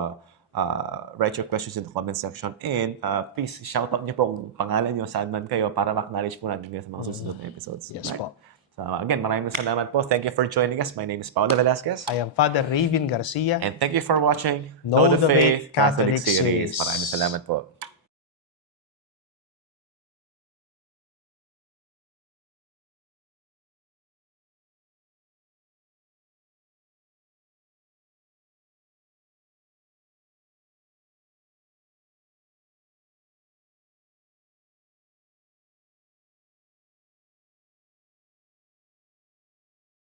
write your questions in the comment section. And please, shout out niyo po kung pangalan niyo, saan man kayo, para ma-acknowledge po natin kayo sa mga susunod na episodes. Yes po. So again, maraming salamat po. Thank you for joining us. My name is Paolo Velasquez. I am Father Raven Garcia. And thank you for watching Know the Faith Catholic Series. Maraming salamat po.